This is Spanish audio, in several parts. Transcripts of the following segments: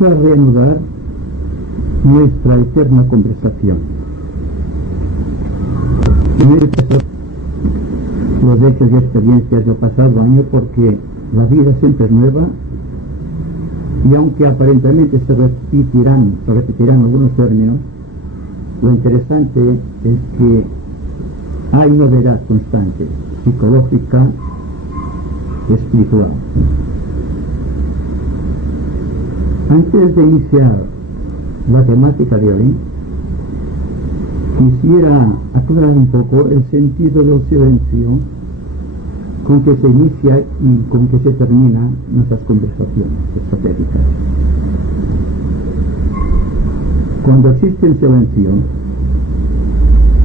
empieza a reanudar nuestra eterna conversación. Los hechos y experiencias del pasado año, porque la vida siempre es nueva, y aunque aparentemente se repetirán algunos términos, lo interesante es que hay novedad constante, psicológica, espiritual. Antes de iniciar la temática de hoy, quisiera aclarar un poco el sentido del silencio con que se inicia y con que se terminan nuestras conversaciones estratégicas. Cuando existe el silencio,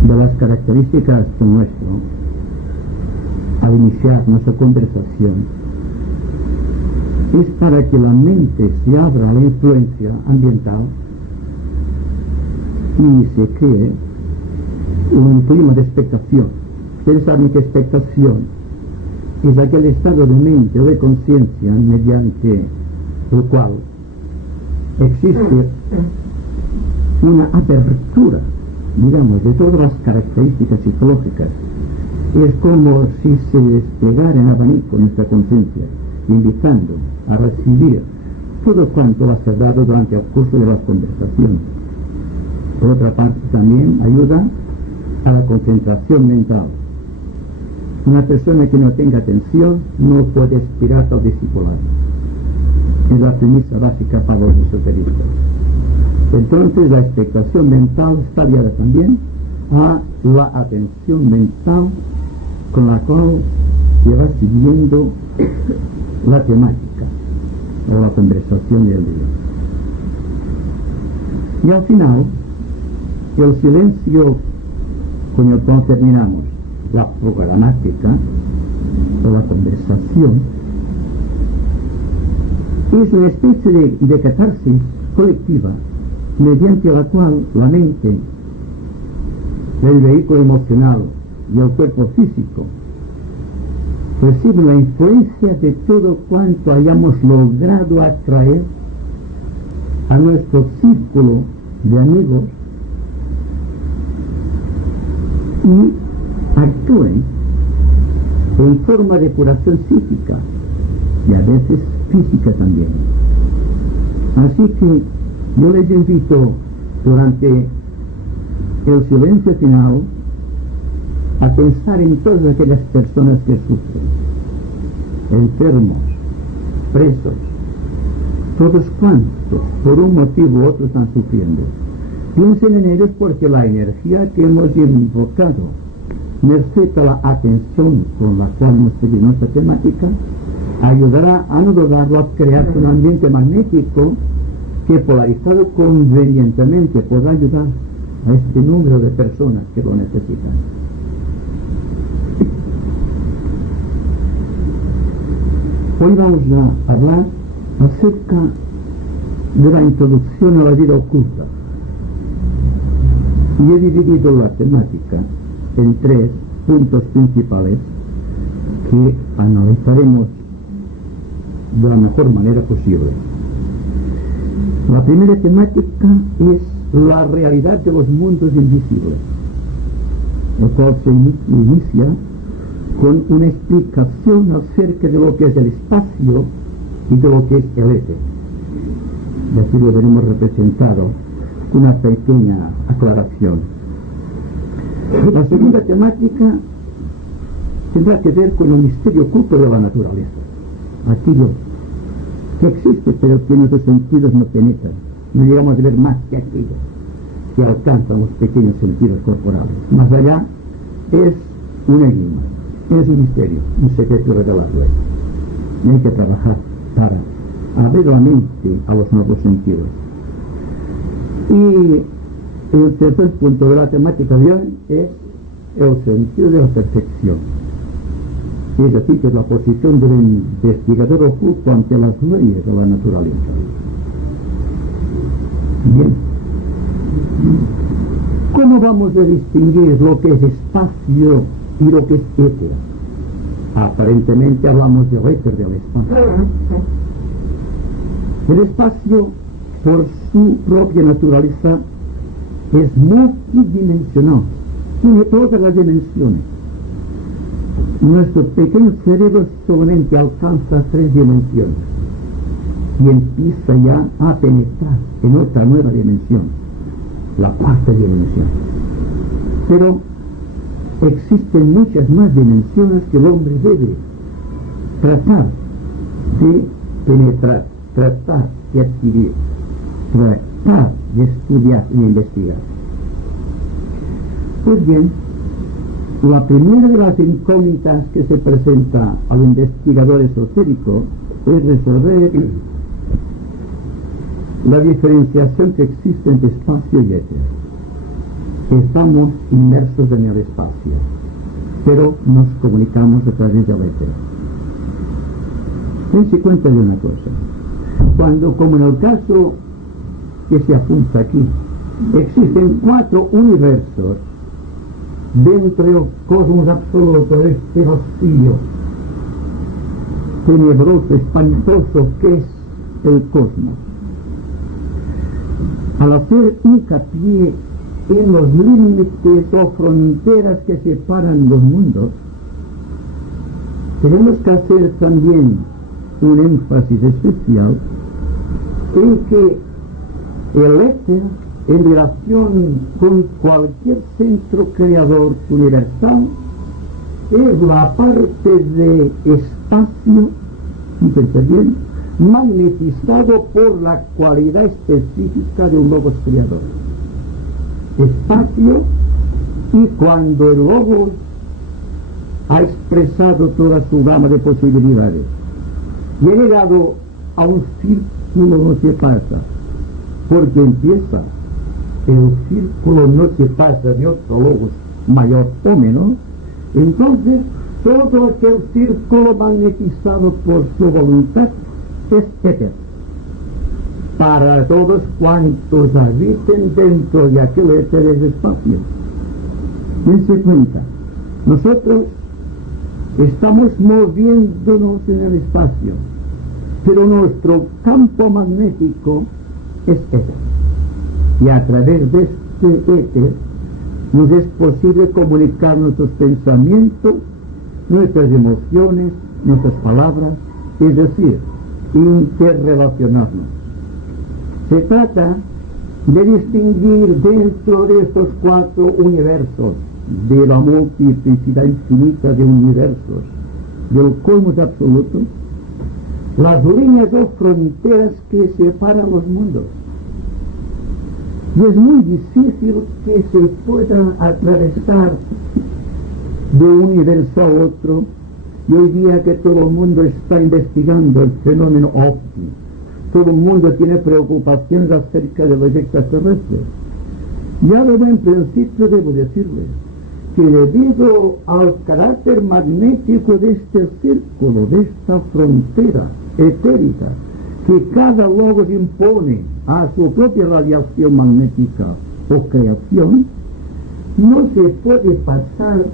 de las características de nuestro, al iniciar nuestra conversación, es para que la mente se abra a la influencia ambiental y se cree un clima de expectación. Ustedes saben que expectación es aquel estado de mente o de conciencia mediante el cual existe una apertura, digamos, de todas las características psicológicas. Es como si se desplegara en abanico nuestra conciencia, invitando a recibir todo cuanto va a ser dado durante el curso de las conversaciones. Por otra parte, también ayuda a la concentración mental. Una persona que no tenga atención no puede aspirar al discipulado. Es la premisa básica para los esoteristas. Entonces, la expectación mental está ligada también a la atención mental con la cual se va siguiendo la temática o la conversación del día. Y al final, el silencio con el cual terminamos la programática o la conversación es una especie de catarsis colectiva mediante la cual la mente, el vehículo emocional y el cuerpo físico reciben la influencia de todo cuanto hayamos logrado atraer a nuestro círculo de amigos y actúen en forma de curación psíquica y a veces física también. Así que yo les invito durante el silencio final a pensar en todas aquellas personas que sufren, enfermos, presos, todos cuantos por un motivo u otro están sufriendo. Piensen en ellos porque la energía que hemos invocado, merced a la atención con la cual hemos pedido nuestra temática, ayudará a nosotros a crear un ambiente magnético que, polarizado convenientemente, pueda ayudar a este número de personas que lo necesitan. Hoy vamos a hablar acerca de la introducción a la vida oculta. Y he dividido la temática en 3 puntos principales que analizaremos de la mejor manera posible. La primera temática es la realidad de los mundos invisibles, el cual se inicia con una explicación acerca de lo que es el espacio y de lo que es el éter. Y así lo veremos representado con una pequeña aclaración. La segunda temática tendrá que ver con el misterio oculto de la naturaleza, aquello que existe pero que nuestros sentidos no penetran, no llegamos a ver más que aquello que alcanzan los pequeños sentidos corporales. Más allá es un enigma, es un misterio, un secreto revelado. Y hay que trabajar para abrir la mente a los nuevos sentidos. Y el tercer punto de la temática de hoy es el sentido de la perfección. Es decir, que es la posición del investigador oculto ante las leyes de la naturaleza. Bien. ¿Cómo vamos a distinguir lo que es espacio y lo que es éter? Aparentemente hablamos del éter del espacio. El espacio por su propia naturaleza, es multidimensional, tiene todas las dimensiones. Nuestro pequeño cerebro solamente alcanza 3 dimensiones y empieza ya a penetrar en otra nueva dimensión, la 4ª dimensión. Pero existen muchas más dimensiones que el hombre debe tratar de penetrar, tratar de adquirir, tratar de estudiar y investigar. Pues bien, la primera de las incógnitas que se presenta al investigador esotérico es resolver la diferenciación que existe entre espacio y éter. Estamos inmersos en el espacio, pero nos comunicamos a través del éter. Dense cuenta de una cosa: cuando, como en el caso que se apunta aquí, existen 4 universos dentro del cosmos absoluto, de este vacío tenebroso, espantoso que es el cosmos, al hacer hincapié en los límites o fronteras que separan los mundos, tenemos que hacer también un énfasis especial en que el éter, en relación con cualquier centro creador universal, es la parte de espacio, fíjense bien, magnetizado por la cualidad específica de un logos creador. Espacio, y cuando el logos ha expresado toda su gama de posibilidades y ha llegado a un círculo, no se pasa, porque empieza el círculo, no se pasa de otro logos mayor o menor. Entonces todo aquel círculo magnetizado por su voluntad es éter para todos cuantos habiten dentro de aquel éter es espacio. Dense cuenta, nosotros estamos moviéndonos en el espacio, pero nuestro campo magnético es éter, y a través de este éter nos es posible comunicar nuestros pensamientos, nuestras emociones, nuestras palabras, es decir, interrelacionarnos. Se trata de distinguir dentro de estos 4 universos, de la multiplicidad infinita de universos, del cosmos absoluto, las líneas o fronteras que separan los mundos. Y es muy difícil que se pueda atravesar de un universo a otro, y hoy día que todo el mundo está investigando el fenómeno OVNI, todo el mundo tiene preocupaciones acerca de los extraterrestres. Ya de buen principio debo decirles que debido al carácter magnético de este círculo, de esta frontera etérica, que cada logos impone a su propia radiación magnética o creación, no se puede pasar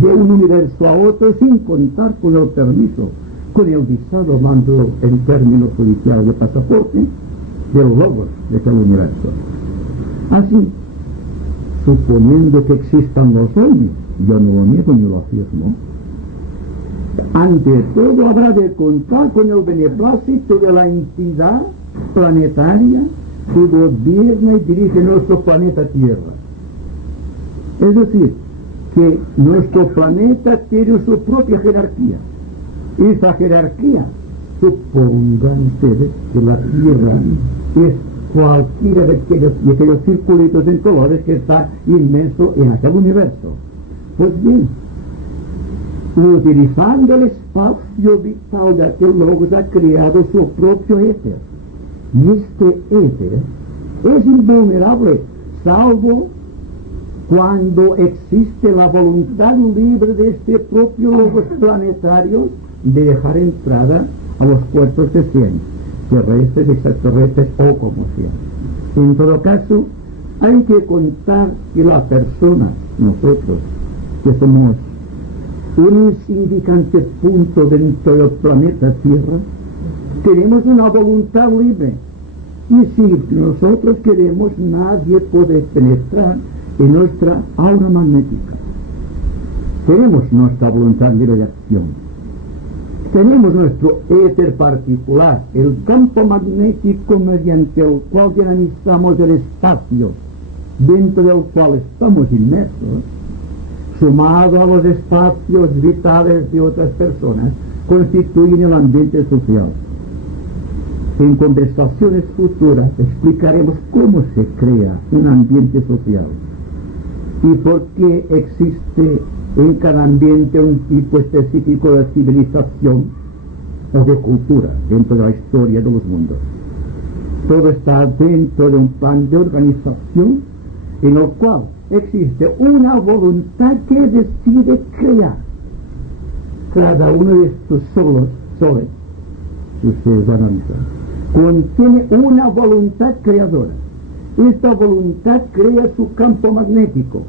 de un universo a otro sin contar con el permiso, con el visado, hablando en términos judiciales de pasaporte, del logos de aquel universo. Así, suponiendo que existan los ovnis, yo no lo niego ni lo afirmo, ante todo habrá de contar con el beneplácito de la entidad planetaria que gobierna y dirige nuestro planeta Tierra. Es decir, que nuestro planeta tiene su propia jerarquía. Esa jerarquía, supongan ustedes que la Tierra es cualquiera de aquellos circulitos en colores que está inmenso en aquel universo. Pues bien, utilizando el espacio vital de aquel logos, ha creado su propio éter. Y este éter es invulnerable, salvo cuando existe la voluntad libre de este propio logos planetario de dejar entrada a los cuerpos que sean, terrestres, extraterrestres o como sea. En todo caso, hay que contar que la persona, nosotros, que somos un insignificante punto dentro del planeta Tierra, tenemos una voluntad libre Y si nosotros queremos, nadie puede penetrar en nuestra aura magnética. Tenemos nuestra voluntad libre de acción. Tenemos nuestro éter particular, el campo magnético mediante el cual dinamizamos el espacio dentro del cual estamos inmersos, sumado a los espacios vitales de otras personas, constituyen el ambiente social. En conversaciones futuras explicaremos cómo se crea un ambiente social y por qué existe en cada ambiente un tipo específico de civilización o de cultura dentro de la historia de los mundos. Todo está dentro de un plan de organización en el cual existe una voluntad que decide crear. Cada uno de estos soles, si ustedes analizan, contiene una voluntad creadora. Esta voluntad crea su campo magnético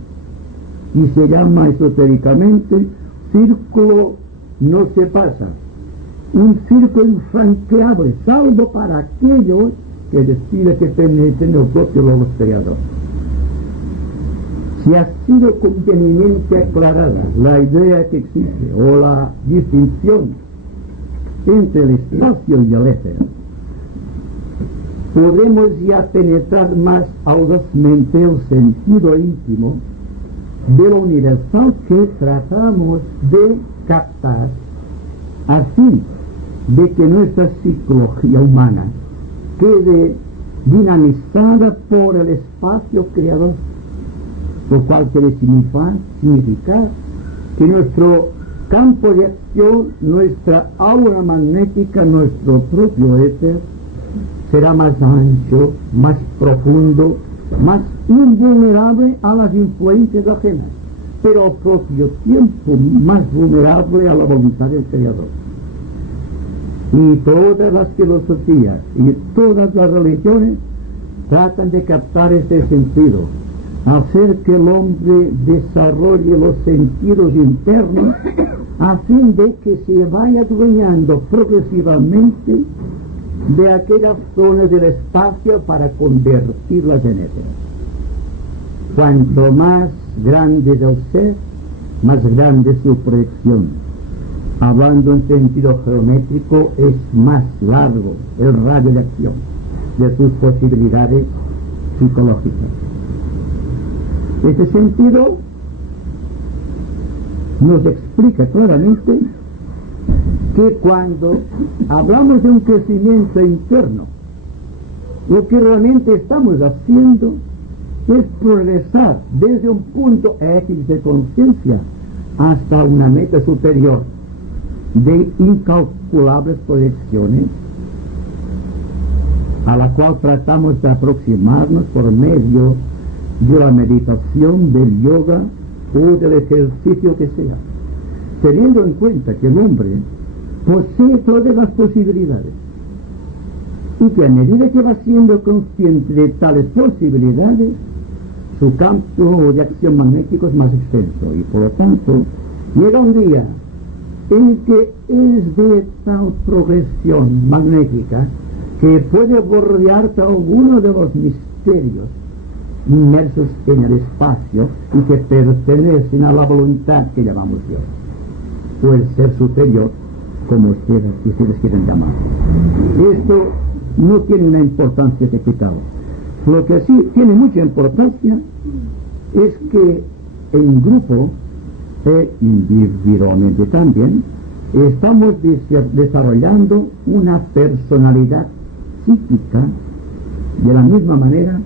y se llama esotéricamente círculo no se pasa, un círculo infranqueable, salvo para aquellos que deciden que penetren el propio lobo creador. Si ha sido convenientemente aclarada la idea que existe o la distinción entre el espacio y el éter, podemos ya penetrar más audazmente el sentido íntimo de lo universal que tratamos de captar, a fin de que nuestra psicología humana quede dinamizada por el espacio creador, lo cual quiere significar que nuestro campo de acción, nuestra aura magnética, nuestro propio éter, será más ancho, más profundo, más invulnerable a las influencias ajenas, pero al propio tiempo más vulnerable a la voluntad del Creador. Y todas las filosofías y todas las religiones tratan de captar este sentido, hacer que el hombre desarrolle los sentidos internos a fin de que se vaya adueñando progresivamente de aquellas zonas del espacio para convertirlas en éter. Cuanto más grande es el ser, más grande es su proyección. Hablando en sentido geométrico, es más largo el radio de acción de sus posibilidades psicológicas. Este sentido nos explica claramente que cuando hablamos de un crecimiento interno, lo que realmente estamos haciendo es progresar desde un punto X de conciencia hasta una meta superior de incalculables proyecciones, a la cual tratamos de aproximarnos por medio de la meditación, del yoga o del ejercicio que sea, teniendo en cuenta que el hombre posee todas las posibilidades y que a medida que va siendo consciente de tales posibilidades, su campo de acción magnético es más extenso y por lo tanto llega un día en que es de tal progresión magnética que puede bordear alguno de los misterios inmersos en el espacio y que pertenecen a la voluntad que llamamos Dios, o el ser superior, como ustedes quieren llamar. Esto no tiene una importancia capital. Lo que sí tiene mucha importancia es que en grupo e individualmente también estamos desarrollando una personalidad psíquica de la misma manera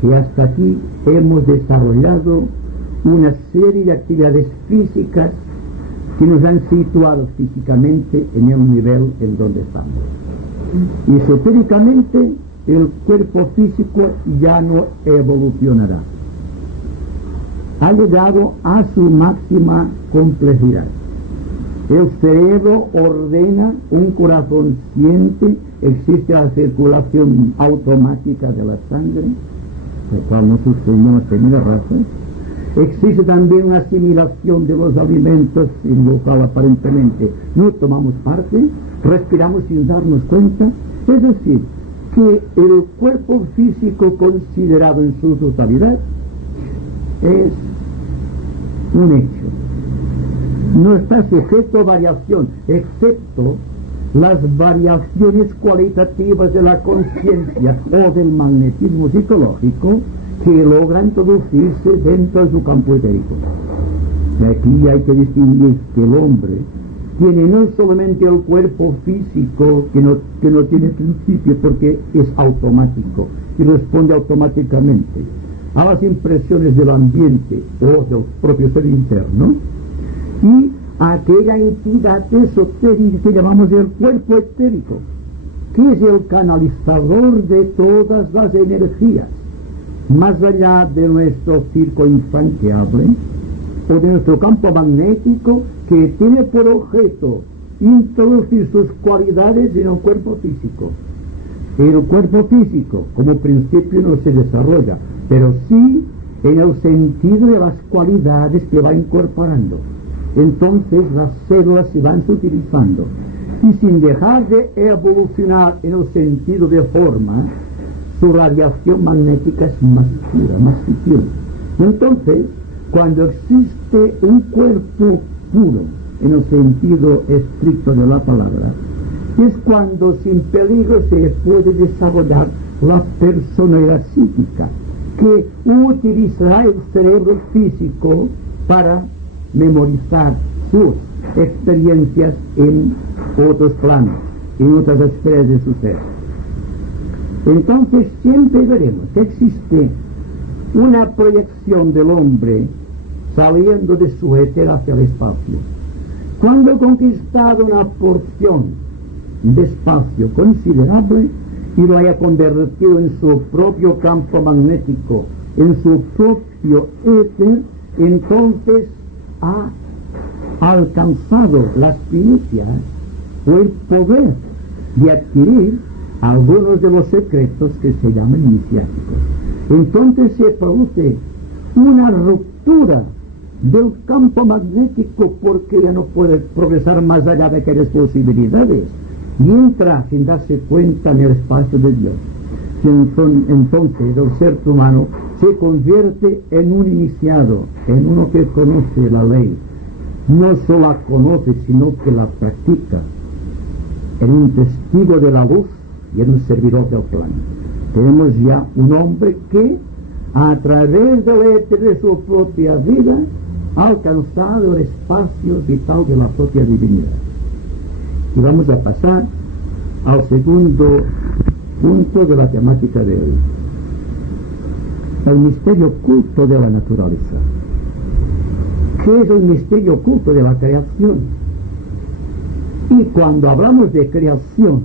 que hasta aquí hemos desarrollado una serie de actividades físicas que nos han situado físicamente en el nivel en donde estamos. Y esotéricamente el cuerpo físico ya no evolucionará. Ha llegado a su máxima complejidad. El cerebro ordena, un corazón siente, existe la circulación automática de la sangre, lo cual no sucede en una primera raza. Existe también una asimilación de los alimentos en lo cual aparentemente no tomamos parte, respiramos sin darnos cuenta. Es decir, que el cuerpo físico considerado en su totalidad es un hecho. No está sujeto a variación, excepto las variaciones cualitativas de la conciencia o del magnetismo psicológico que logran introducirse dentro de su campo etérico. Y aquí hay que distinguir que el hombre tiene no solamente el cuerpo físico que no tiene principio porque es automático y responde automáticamente a las impresiones del ambiente o del propio ser interno, y aquella entidad esotérica que llamamos el cuerpo etérico, que es el canalizador de todas las energías, más allá de nuestro circo infranqueable o de nuestro campo magnético, que tiene por objeto introducir sus cualidades en el cuerpo físico. El cuerpo físico como principio no se desarrolla, pero sí en el sentido de las cualidades que va incorporando. Entonces las células se van utilizando y sin dejar de evolucionar en el sentido de forma, su radiación magnética es más pura, más sutil. Entonces, cuando existe un cuerpo puro en el sentido estricto de la palabra, es cuando sin peligro se puede desarrollar la personalidad psíquica, que utilizará el cerebro físico para memorizar sus experiencias en otros planos, en otras esferas de su ser. Entonces siempre veremos que existe una proyección del hombre saliendo de su éter hacia el espacio. Cuando ha conquistado una porción de espacio considerable y lo haya convertido en su propio campo magnético, en su propio éter, entonces ha alcanzado las primicias o el poder de adquirir algunos de los secretos que se llaman iniciáticos. Entonces se produce una ruptura del campo magnético porque ya no puede progresar más allá de aquellas posibilidades y entra sin darse cuenta en el espacio de Dios. Entonces el ser humano se convierte en un iniciado, en uno que conoce la ley. No solo la conoce, sino que la practica, en un testigo de la luz y en un servidor del plan. Tenemos ya un hombre que a través del éter de su propia vida ha alcanzado el espacio vital de la propia divinidad. Y vamos a pasar al segundo punto de la temática de hoy: el misterio oculto de la naturaleza. ¿Qué es el misterio oculto de la creación? Y cuando hablamos de creación,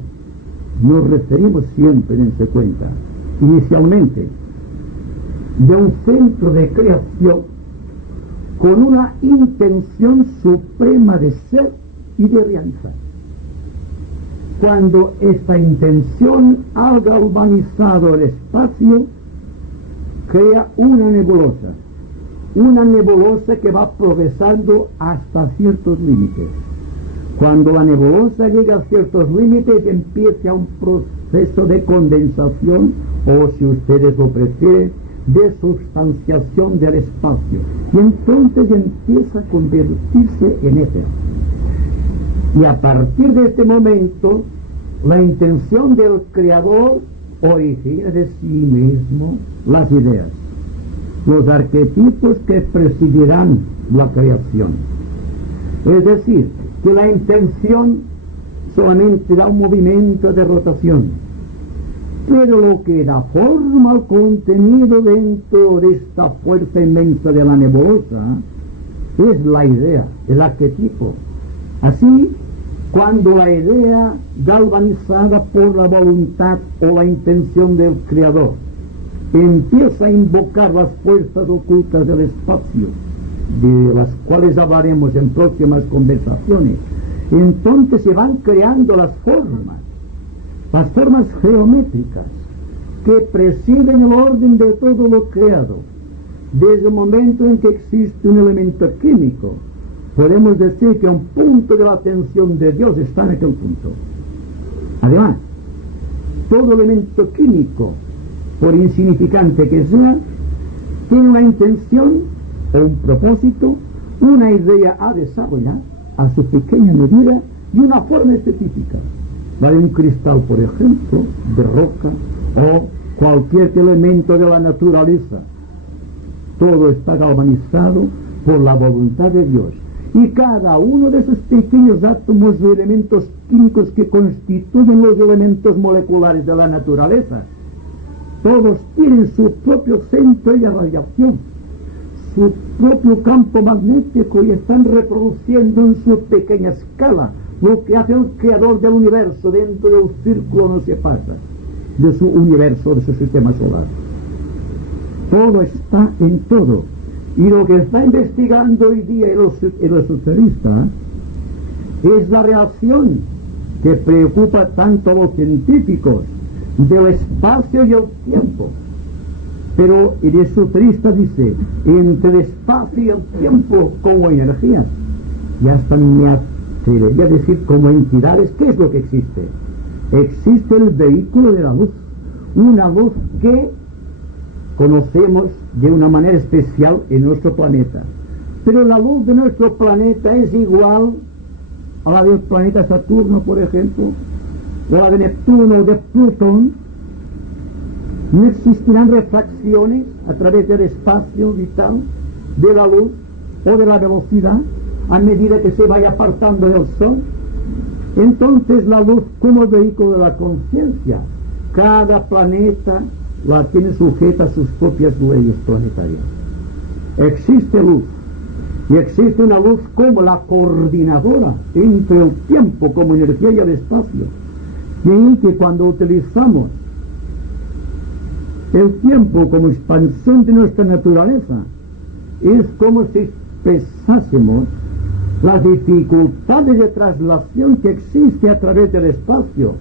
nos referimos siempre, dense cuenta, inicialmente, de un centro de creación con una intención suprema de ser y de realizar. Cuando esta intención ha galvanizado el espacio, crea una nebulosa que va progresando hasta ciertos límites. Cuando la nebulosa llega a ciertos límites, empieza un proceso de condensación, o si ustedes lo prefieren, de substanciación del espacio, y entonces empieza a convertirse en éter. Y a partir de este momento, la intención del creador origina de sí mismo las ideas, los arquetipos que presidirán la creación. Es decir, que la intención solamente da un movimiento de rotación, pero lo que da forma al contenido dentro de esta fuerza inmensa de la nebulosa es la idea, el arquetipo. Así, cuando la idea galvanizada por la voluntad o la intención del creador empieza a invocar las fuerzas ocultas del espacio, de las cuales hablaremos en próximas conversaciones, entonces se van creando las formas geométricas que presiden el orden de todo lo creado. Desde el momento en que existe un elemento químico, podemos decir que un punto de la atención de Dios está en aquel punto. Además, todo elemento químico, por insignificante que sea, tiene una intención o un propósito, una idea a desarrollar a su pequeña medida y una forma específica. La de un cristal, por ejemplo, de roca, o cualquier elemento de la naturaleza. Todo está galvanizado por la voluntad de Dios. Y cada uno de esos pequeños átomos de elementos químicos que constituyen los elementos moleculares de la naturaleza, todos tienen su propio centro de radiación, su propio campo magnético, y están reproduciendo en su pequeña escala lo que hace el creador del universo dentro del círculo no se pasa de su universo, de su sistema solar. Todo está en todo. Y lo que está investigando hoy día el esoterista es la relación que preocupa tanto a los científicos del espacio y el tiempo. Pero el esoterista dice, entre el espacio y el tiempo como energías, y hasta me atrevería a decir como entidades, ¿qué es lo que existe? Existe el vehículo de la luz, una luz que conocemos de una manera especial en nuestro planeta. Pero la luz de nuestro planeta es igual a la del planeta Saturno, por ejemplo, o la de Neptuno o de Plutón. No existirán refracciones a través del espacio vital de la luz o de la velocidad a medida que se vaya apartando del Sol. Entonces la luz como vehículo de la conciencia, cada planeta la tiene sujeta a sus propias leyes planetarias. Existe luz, y existe una luz como la coordinadora entre el tiempo como energía y el espacio, y que cuando utilizamos el tiempo como expansión de nuestra naturaleza, es como si pesásemos las dificultades de traslación que existe a través del espacio,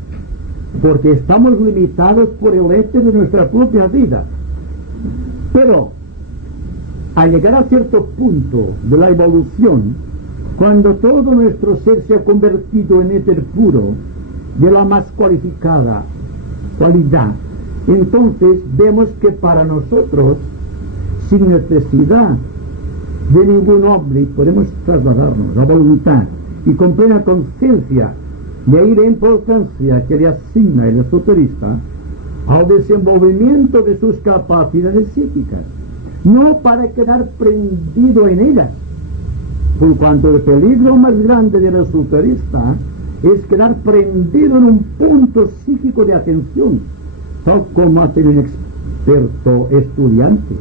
porque estamos limitados por el éter de nuestra propia vida. Pero al llegar a cierto punto de la evolución, cuando todo nuestro ser se ha convertido en éter puro, de la más cualificada cualidad, entonces vemos que para nosotros, sin necesidad de ningún hombre, podemos trasladarnos la voluntad y con plena conciencia. De ahí la importancia que le asigna el esoterista al desenvolvimiento de sus capacidades psíquicas, no para quedar prendido en ellas, por cuanto el peligro más grande del esoterista es quedar prendido en un punto psíquico de atención, tal como hace un experto estudiante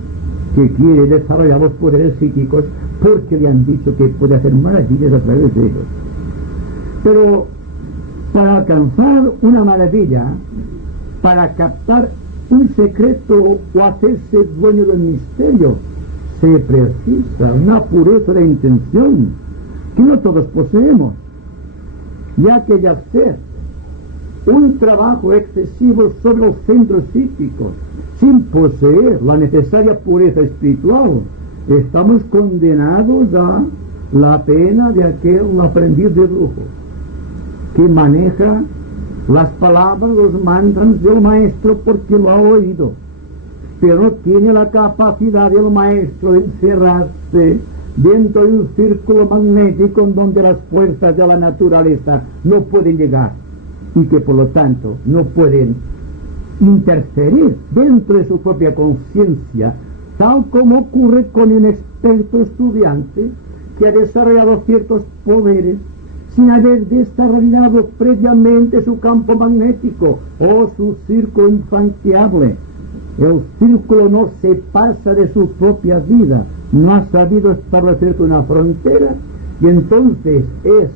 que quiere desarrollar los poderes psíquicos porque le han dicho que puede hacer maravillas a través de ellos. Pero para alcanzar una maravilla, para captar un secreto o hacerse dueño del misterio, se precisa una pureza de intención que no todos poseemos, ya que de hacer un trabajo excesivo sobre los centros psíquicos sin poseer la necesaria pureza espiritual, estamos condenados a la pena de aquel aprendiz de brujo que maneja las palabras, los mantras del maestro porque lo ha oído, pero no tiene la capacidad del maestro de encerrarse dentro de un círculo magnético en donde las fuerzas de la naturaleza no pueden llegar y que por lo tanto no pueden interferir dentro de su propia conciencia, tal como ocurre con un experto estudiante que ha desarrollado ciertos poderes sin haber desarrollado previamente su campo magnético o su círculo infranqueable. El círculo no se pasa de su propia vida, no ha sabido establecer una frontera y entonces es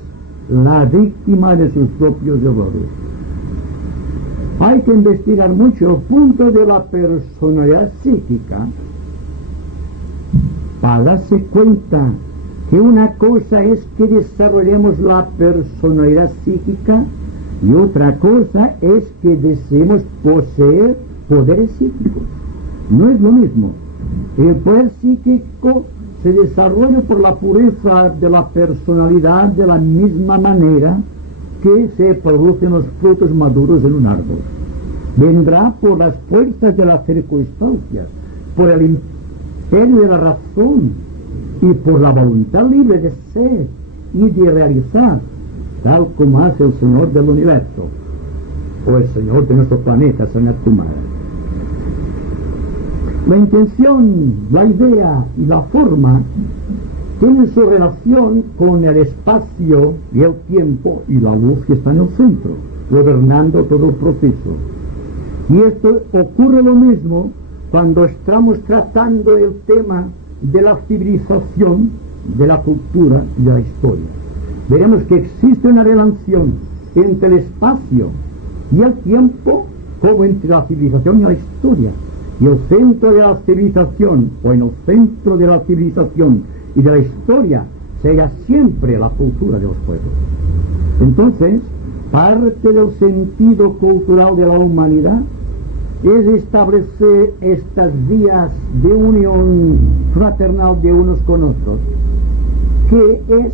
la víctima de sus propios errores. Hay que investigar mucho el punto de la personalidad psíquica para darse cuenta que una cosa es que desarrollemos la personalidad psíquica y otra cosa es que deseemos poseer poderes psíquicos. No es lo mismo. El poder psíquico se desarrolla por la pureza de la personalidad de la misma manera que se producen los frutos maduros en un árbol. vendrá por las fuerzas de las circunstancias, por el imperio de la razón y por la voluntad libre de ser y de realizar, tal como hace el Señor del universo, o el Señor de nuestro planeta, San Neptuno. La intención, la idea y la forma tienen su relación con el espacio y el tiempo y la luz que está en el centro, gobernando todo el proceso. Y esto ocurre lo mismo cuando estamos tratando el tema de la civilización, de la cultura y de la historia. Veremos que existe una relación entre el espacio y el tiempo, como entre la civilización y la historia. Y el centro de la civilización, o en el centro de la civilización y de la historia, sea siempre la cultura de los pueblos. Entonces, parte del sentido cultural de la humanidad es establecer estas vías de unión fraternal de unos con otros, que es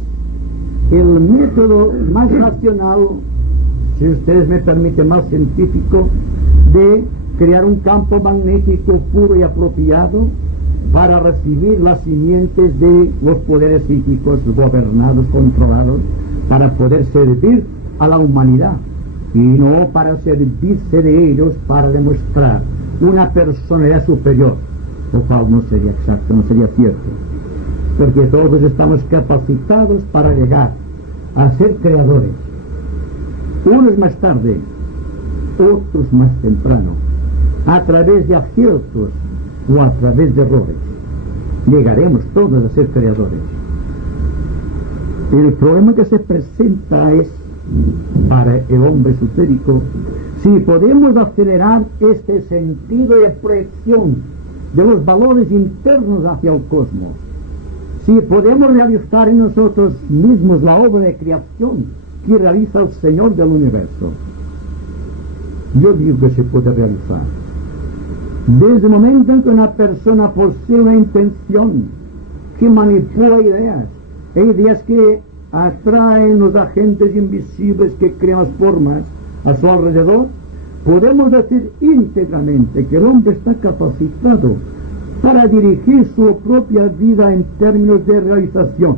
el método más racional, si ustedes me permiten, más científico, de crear un campo magnético puro y apropiado para recibir las simientes de los poderes psíquicos gobernados, controlados, para poder servir a la humanidad, y no para servirse de ellos para demostrar una personalidad superior, lo cual no sería exacto, no sería cierto, porque todos estamos capacitados para llegar a ser creadores, unos más tarde, otros más temprano, a través de aciertos o a través de errores. Llegaremos todos a ser creadores. El problema que se presenta es, para el hombre esotérico, si podemos acelerar este sentido de proyección de los valores internos hacia el cosmos, si podemos realizar en nosotros mismos la obra de creación que realiza el Señor del universo. Yo digo que se puede realizar. Desde el momento en que una persona posee una intención que manipula ideas, ideas que atraen los agentes invisibles que crean las formas a su alrededor, podemos decir íntegramente que el hombre está capacitado para dirigir su propia vida en términos de realización,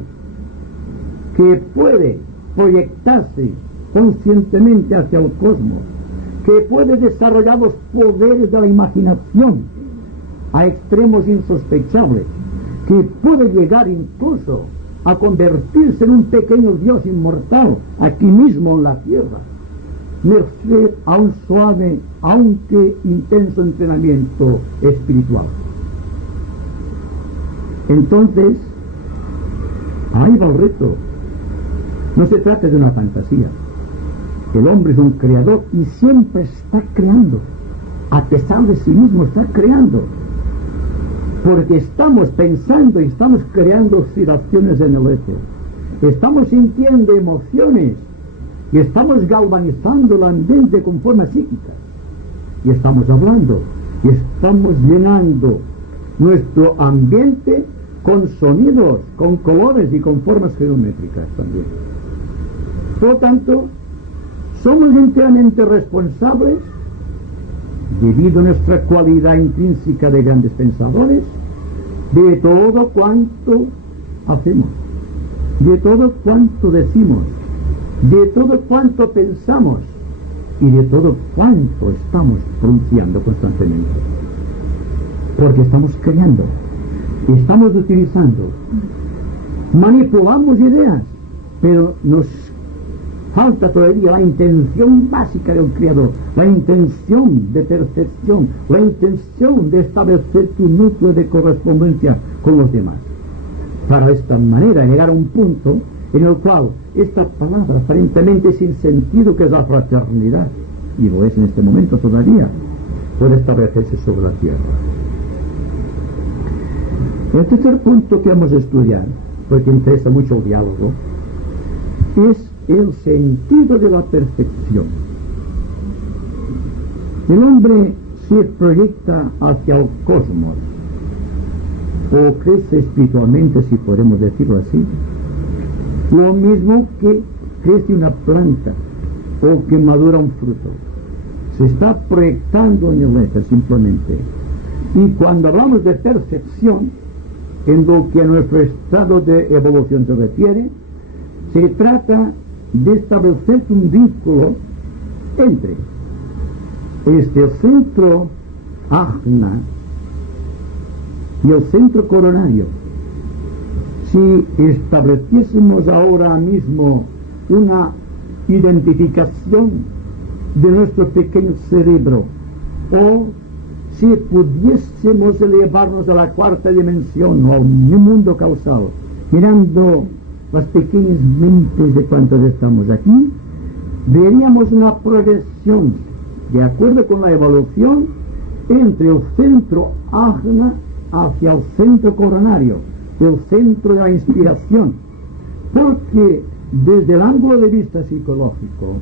que puede proyectarse conscientemente hacia el cosmos, que puede desarrollar los poderes de la imaginación a extremos insospechables, que puede llegar incluso a convertirse en un pequeño Dios inmortal aquí mismo en la tierra, merced a un suave aunque intenso entrenamiento espiritual. Entonces, ahí va el reto. No se trata de una fantasía. El hombre es un creador y siempre está creando. A pesar de sí mismo está creando. Porque estamos pensando y estamos creando oscilaciones en el éter. Estamos sintiendo emociones y estamos galvanizando el ambiente con formas psíquicas. Y estamos hablando y estamos llenando nuestro ambiente con sonidos, con colores y con formas geométricas también. Por lo tanto, somos enteramente responsables, debido a nuestra cualidad intrínseca de grandes pensadores, de todo cuanto hacemos, de todo cuanto decimos, de todo cuanto pensamos y de todo cuanto estamos pronunciando constantemente. Porque estamos creando, estamos utilizando, manipulamos ideas, pero nos falta todavía la intención básica del Creador, la intención de percepción, la intención de establecer tu núcleo de correspondencia con los demás. Para de esta manera llegar a un punto en el cual esta palabra aparentemente sin sentido, que es la fraternidad, y lo es en este momento todavía, puede establecerse sobre la tierra. El tercer punto que vamos a estudiar, porque interesa mucho el diálogo, es el sentido de la perfección. El hombre se proyecta hacia el cosmos, o crece espiritualmente, si podemos decirlo así, lo mismo que crece una planta o que madura un fruto. se está proyectando en el éter simplemente. Y cuando hablamos de percepción, en lo que a nuestro estado de evolución se refiere, se trata de establecer un vínculo entre el centro ajna y el centro coronario. Si estableciésemos ahora mismo una identificación de nuestro pequeño cerebro, o si pudiésemos elevarnos a la cuarta dimensión o a un mundo causal, mirando las pequeñas mentes de cuantos estamos aquí, veríamos una progresión de acuerdo con la evolución entre el centro ajna hacia el centro coronario, el centro de la inspiración, porque desde el ángulo de vista psicológico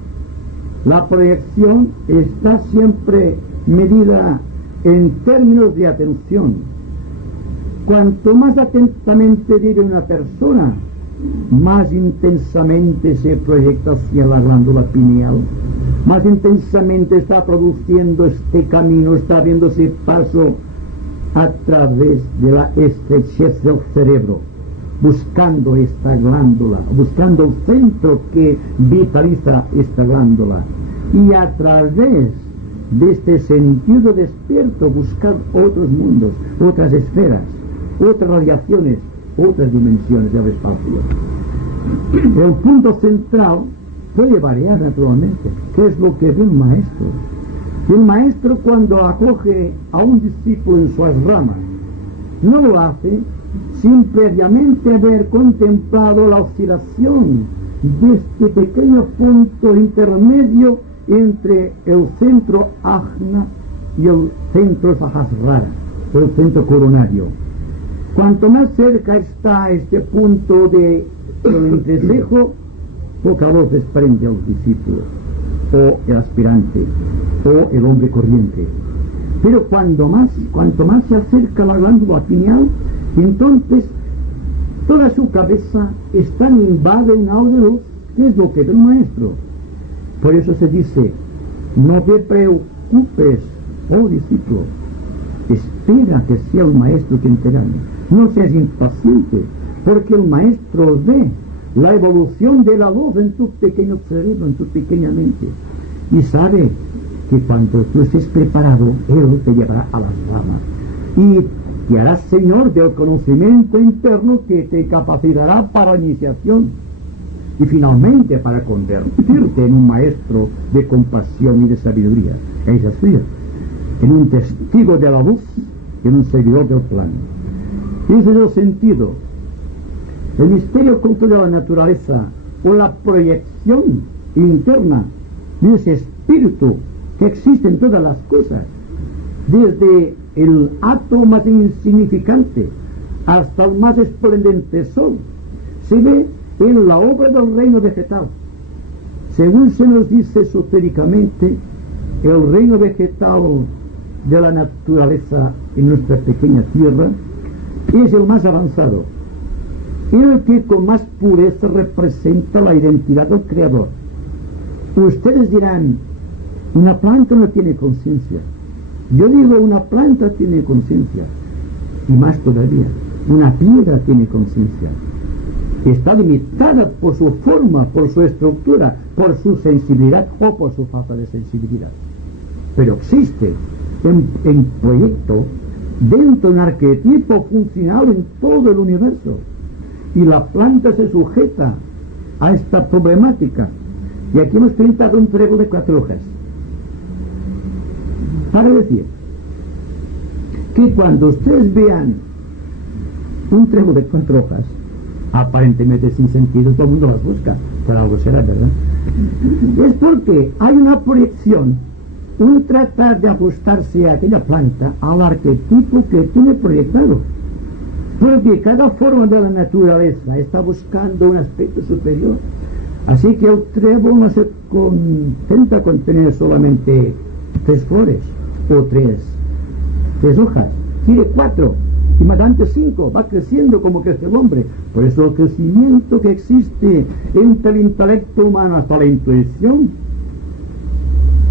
la proyección está siempre medida en términos de atención. Cuanto más atentamente vive una persona, más intensamente se proyecta hacia la glándula pineal, más intensamente está produciendo este camino, está abriéndose paso a través de la estrechez del cerebro, buscando esta glándula, buscando el centro que vitaliza esta glándula, y a través de este sentido despierto buscar otros mundos, otras esferas, otras radiaciones, otras dimensiones del espacio. El punto central puede variar naturalmente. ¿Qué es lo que ve un maestro? El maestro, cuando acoge a un discípulo en sus ramas, no lo hace sin previamente haber contemplado la oscilación de este pequeño punto intermedio entre el centro ajna y el centro sahasrara, o el centro coronario. Cuanto más cerca está este punto del entrecejo, poca voz desprende al discípulo, o el aspirante, o el hombre corriente. Pero cuanto más se acerca la glándula pineal, entonces toda su cabeza está invade un halo de luz, que es lo que ve el maestro. Por eso se dice: no te preocupes, oh discípulo, espera que sea el maestro quien te gane. No seas impaciente, porque el maestro ve la evolución de la luz en tu pequeño cerebro, en tu pequeña mente, y sabe que cuando tú estés preparado, Él te llevará a las ramas y te hará señor del conocimiento interno que te capacitará para la iniciación y finalmente para convertirte en un maestro de compasión y de sabiduría. Es decir, en un testigo de la luz y en un seguidor del plan. Ese es el sentido. El misterio oculto de la naturaleza, o la proyección interna de ese espíritu que existe en todas las cosas, desde el átomo más insignificante hasta el más esplendente sol, se ve en la obra del reino vegetal. Según se nos dice esotéricamente, el reino vegetal de la naturaleza en nuestra pequeña tierra es el más avanzado, el que con más pureza representa la identidad del Creador. Ustedes dirán: una planta no tiene conciencia. Yo digo, una planta tiene conciencia, y más todavía, una piedra tiene conciencia. Está limitada por su forma, por su estructura, por su sensibilidad o por su falta de sensibilidad. Pero existe en proyecto, dentro de un arquetipo funcional en todo el universo. Y la planta se sujeta a esta problemática. Y aquí hemos pintado un trébol de 4 hojas. Para decir que cuando ustedes vean un trébol de 4 hojas, aparentemente sin sentido, todo el mundo las busca, por algo será, ¿verdad? Es porque hay una proyección, un tratar de ajustarse a aquella planta al arquetipo que tiene proyectado. Porque cada forma de la naturaleza está buscando un aspecto superior. Así que el trébol no se contenta con tener solamente 3 flores o 3 hojas, quiere 4 y más adelante 5, va creciendo como crece el hombre. Por eso el crecimiento que existe entre el intelecto humano hasta la intuición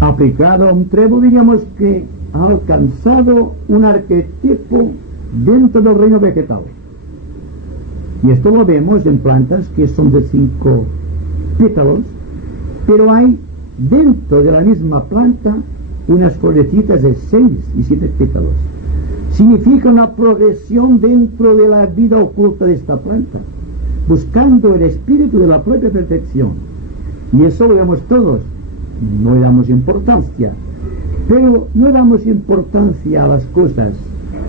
Aplicado a un trébol, diríamos que ha alcanzado un arquetipo dentro del reino vegetal. Y esto lo vemos en plantas que son de 5 pétalos, pero hay dentro de la misma planta unas florecitas de 6 y 7 pétalos. Significa una progresión dentro de la vida oculta de esta planta, buscando el espíritu de la propia perfección. Y eso lo vemos todos. No le damos importancia, pero no damos importancia a las cosas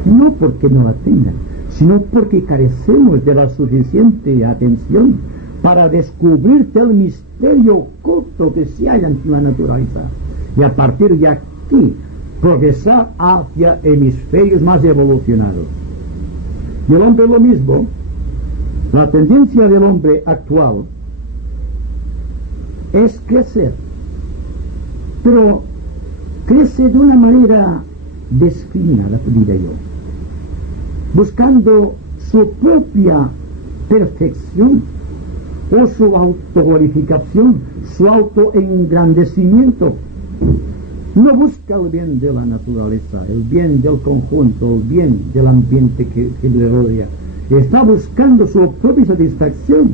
no porque no la tengan, sino porque carecemos de la suficiente atención para descubrir el misterio oculto que se halla en la naturaleza, y a partir de aquí progresar hacia hemisferios más evolucionados. Y el hombre lo mismo. La tendencia del hombre actual es crecer, pero crece de una manera discriminada, diría yo, buscando su propia perfección o su autoglorificación, su autoengrandecimiento. No busca el bien de la naturaleza, el bien del conjunto, el bien del ambiente que le rodea. Está buscando su propia satisfacción.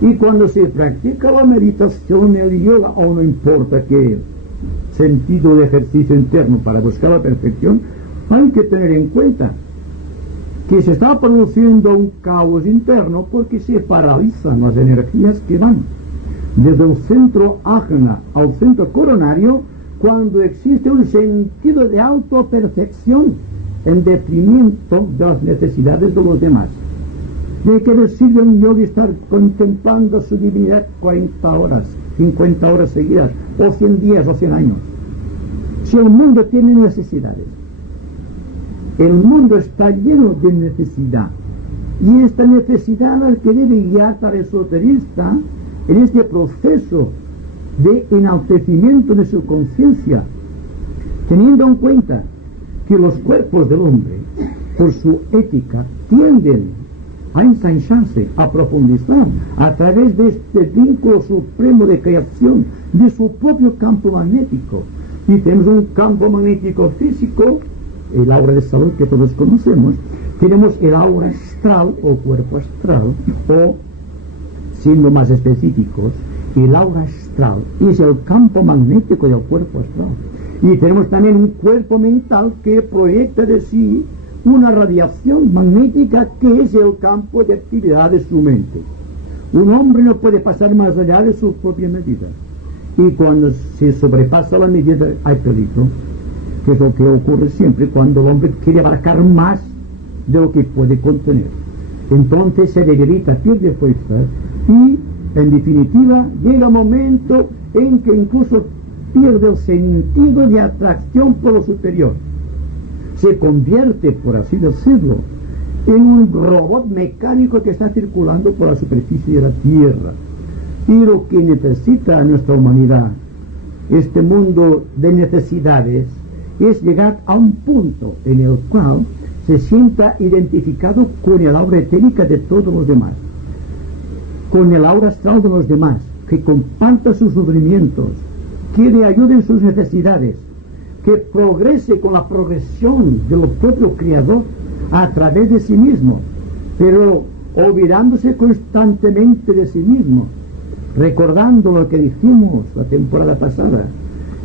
Y cuando se practica la meditación, el yoga, o no importa qué sentido de ejercicio interno para buscar la perfección, hay que tener en cuenta que se está produciendo un caos interno porque se paralizan las energías que van desde el centro ajna al centro coronario, cuando existe un sentido de autoperfección en detrimento de las necesidades de los demás. ¿De qué le sirve a un yogi estar contemplando su divinidad 40 horas, 50 horas seguidas, o 100 días o 100 años? Si el mundo tiene necesidades, el mundo está lleno de necesidad, y esta necesidad es la que debe guiar al esoterista en este proceso de enaltecimiento de su conciencia, teniendo en cuenta que los cuerpos del hombre, por su ética, tienden a ensancharse, a profundizar a través de este vínculo supremo de creación de su propio campo magnético. Y tenemos un campo magnético físico, el aura de salud que todos conocemos. Tenemos el aura astral o cuerpo astral, o siendo más específicos, el aura astral es el campo magnético del cuerpo astral. Y tenemos también un cuerpo mental que proyecta de sí una radiación magnética que es el campo de actividad de su mente. Un hombre no puede pasar más allá de su propia medida. Y cuando se sobrepasa la medida hay peligro, que es lo que ocurre siempre cuando el hombre quiere abarcar más de lo que puede contener. Entonces se debilita, pierde fuerza y, en definitiva, llega un momento en que incluso pierde el sentido de atracción por lo superior. Se convierte, por así decirlo, en un robot mecánico que está circulando por la superficie de la Tierra. Y lo que necesita nuestra humanidad, este mundo de necesidades, es llegar a un punto en el cual se sienta identificado con el aura etérica de todos los demás, con el aura astral de los demás, que comparta sus sufrimientos, que le ayude en sus necesidades, que progrese con la progresión del propio Creador a través de sí mismo, pero olvidándose constantemente de sí mismo, recordando lo que dijimos la temporada pasada,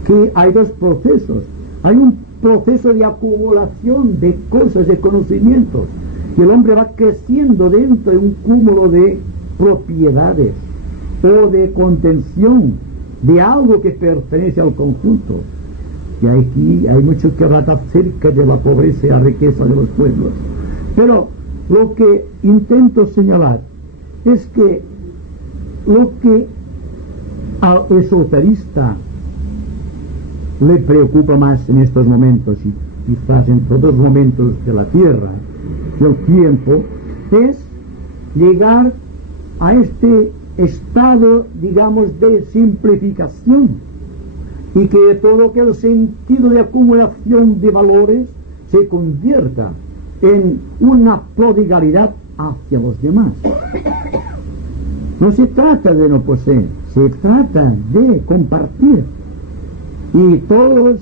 que hay dos procesos. Hay un proceso de acumulación de cosas, de conocimientos, y el hombre va creciendo dentro de un cúmulo de propiedades o de contención de algo que pertenece al conjunto. Y aquí hay mucho que hablar acerca de la pobreza y la riqueza de los pueblos. Pero lo que intento señalar es que lo que al esoterista le preocupa más en estos momentos, y quizás en todos los momentos de la Tierra, del tiempo, es llegar a este estado, digamos, de simplificación, y que todo aquel sentido de acumulación de valores se convierta en una prodigalidad hacia los demás. No se trata de no poseer, se trata de compartir. Y todos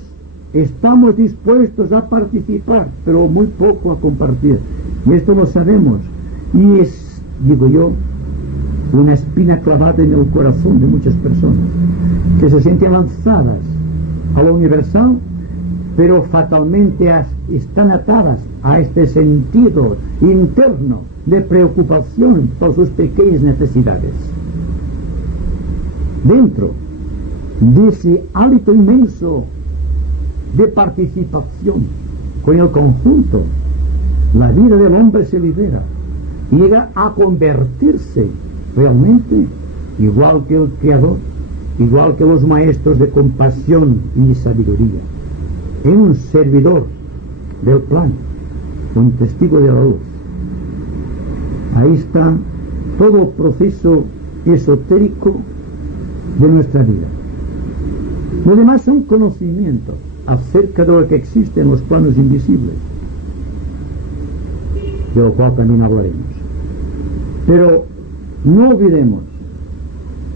estamos dispuestos a participar, pero muy poco a compartir. Y esto lo sabemos. Y es, digo yo, una espina clavada en el corazón de muchas personas, que se sienten lanzadas a lo universal, pero fatalmente están atadas a este sentido interno de preocupación por sus pequeñas necesidades. Dentro de ese hálito inmenso de participación con el conjunto, la vida del hombre se libera y llega a convertirse realmente, igual que el Creador, igual que los maestros de compasión y sabiduría, en un servidor del plan, un testigo de la luz. Ahí está todo el proceso esotérico de nuestra vida. Lo demás son conocimientos acerca de lo que existe en los planos invisibles, de lo cual también hablaremos. Pero no olvidemos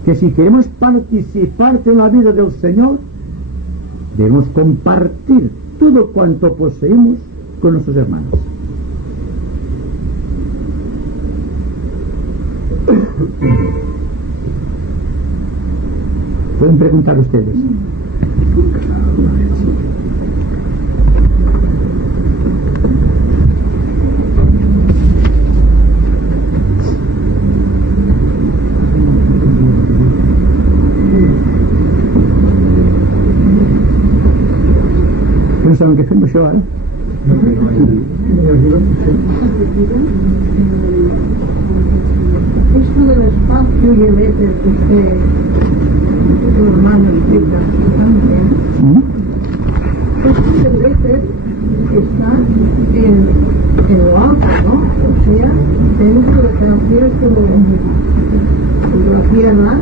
que si queremos participar de la vida del Señor, debemos compartir todo cuanto poseemos con nuestros hermanos. Pueden preguntar ustedes. ¿Saben qué hacemos yo ahora? Esto del espacio y el éter que usted, tu hermano, explica también. Esto del éter está en lo alto, ¿no? O sea, dentro de cada cierto de la Tierra,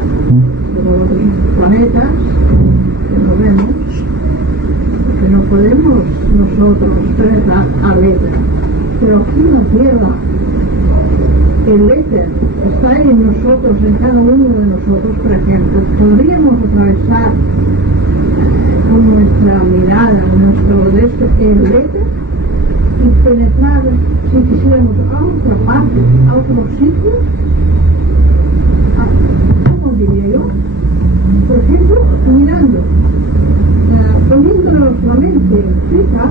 de los otros planetas que no vemos, que no podemos nosotros penetrar al éter. Pero aquí en la Tierra, el éter está en nosotros, en cada uno de nosotros, por ejemplo. Podríamos atravesar con nuestra mirada, nuestro derecho, el éter y penetrar, si quisiéramos, a otra parte, a otros sitios. ¿Cómo diría yo? Por ejemplo, mirando, poniéndonos la mente fija,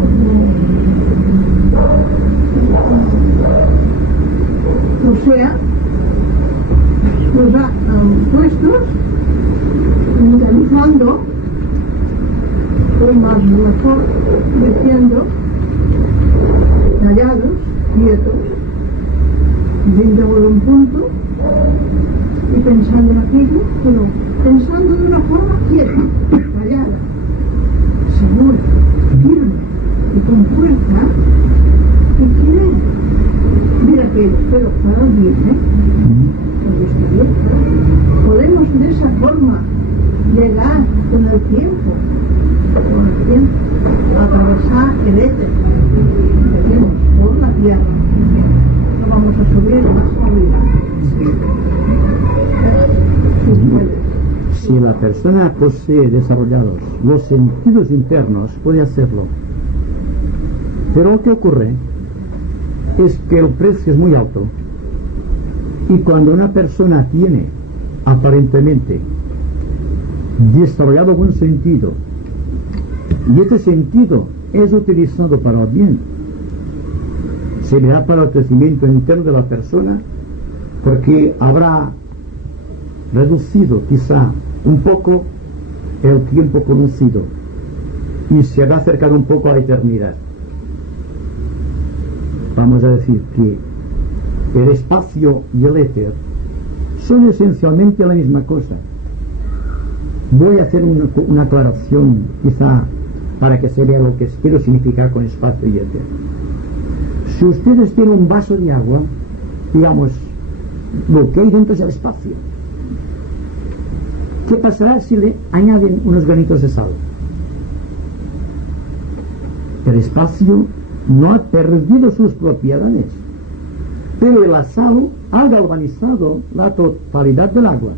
o sea, nos ha puestos mentalizando, o más mejor diciendo, callados, quietos, viendo a un punto y pensando en aquello, pero pensando de una forma quieta, callada, segura, firme y con fuerza, y quiere ver aquello, pero para bien, pues está bien. Podemos de esa forma llegar con el tiempo, a atravesar el éter que tenemos por la tierra. No vamos a subir más arriba. Si la persona posee desarrollados los sentidos internos, puede hacerlo. Pero lo que ocurre es que el precio es muy alto. Y cuando una persona tiene aparentemente desarrollado algún sentido, y este sentido es utilizado para el bien, servirá para el crecimiento interno de la persona, porque habrá reducido quizá un poco el tiempo conocido y se habrá acercado un poco a la eternidad. Vamos a decir que el espacio y el éter son esencialmente la misma cosa. Voy a hacer una aclaración quizá para que se vea lo que quiero significar con espacio y éter. Si ustedes tienen un vaso de agua, digamos, lo que hay dentro es el espacio. ¿Qué pasará si le añaden unos granitos de sal? El espacio no ha perdido sus propiedades, pero el sal ha galvanizado la totalidad del agua.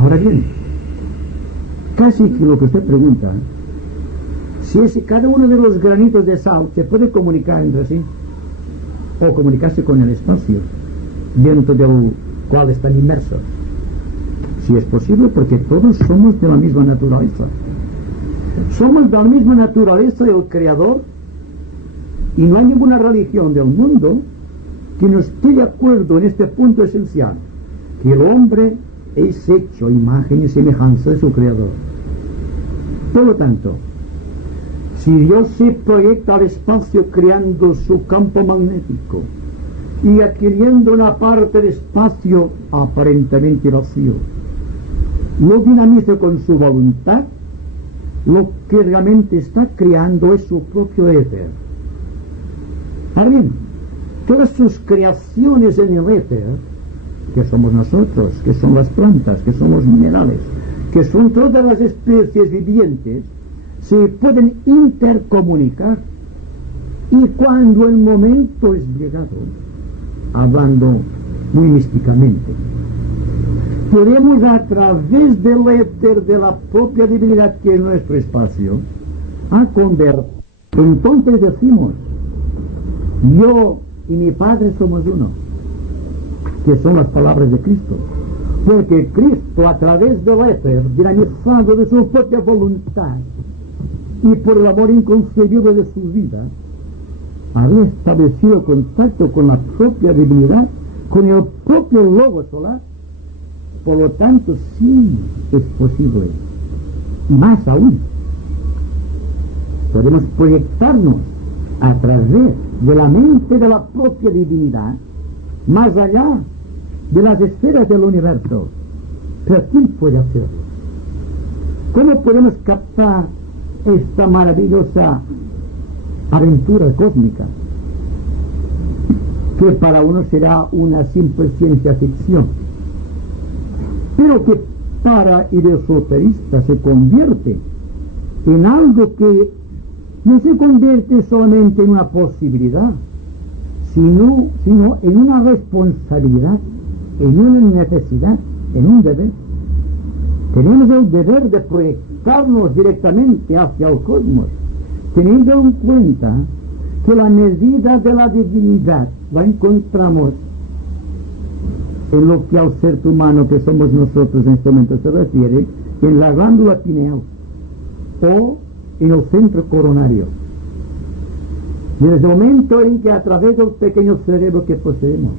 Ahora bien, casi que lo que usted pregunta, si es cada uno de los granitos de sal se puede comunicar entre sí, o comunicarse con el espacio, dentro del cual están inmersos. Si es posible, porque todos somos de la misma naturaleza. Somos de la misma naturaleza del Creador, y no hay ninguna religión del mundo que no esté de acuerdo en este punto esencial, que el hombre es hecho a imagen y semejanza de su Creador. Por lo tanto, si Dios se proyecta al espacio creando su campo magnético y adquiriendo una parte de espacio aparentemente vacío, lo dinamiza con su voluntad, lo que realmente está creando es su propio éter. Ahora bien, todas sus creaciones en el éter, que somos nosotros, que son las plantas, que son los minerales, que son todas las especies vivientes, se pueden intercomunicar, y cuando el momento es llegado, hablando muy místicamente, podemos a través del éter de la propia divinidad que es nuestro espacio, a convertir. Entonces decimos, yo y mi Padre somos uno, que son las palabras de Cristo, porque Cristo a través del éter, dinamizado de su propia voluntad y por el amor inconcebible de su vida, había establecido contacto con la propia divinidad, con el propio logo solar. Por lo tanto, sí es posible, y más aún, podemos proyectarnos a través de la mente de la propia divinidad, más allá de las esferas del universo. Pero ¿quién puede hacerlo? ¿Cómo podemos captar esta maravillosa aventura cósmica, que para uno será una simple ciencia ficción, pero que para el esoterista se convierte en algo que no se convierte solamente en una posibilidad, sino en una responsabilidad, en una necesidad, en un deber. Tenemos el deber de proyectarnos directamente hacia el cosmos, teniendo en cuenta que la medida de la divinidad la encontramos en lo que al ser humano que somos nosotros en este momento se refiere, en la glándula pineal o en el centro coronario. Desde el momento en que a través del pequeño cerebro que poseemos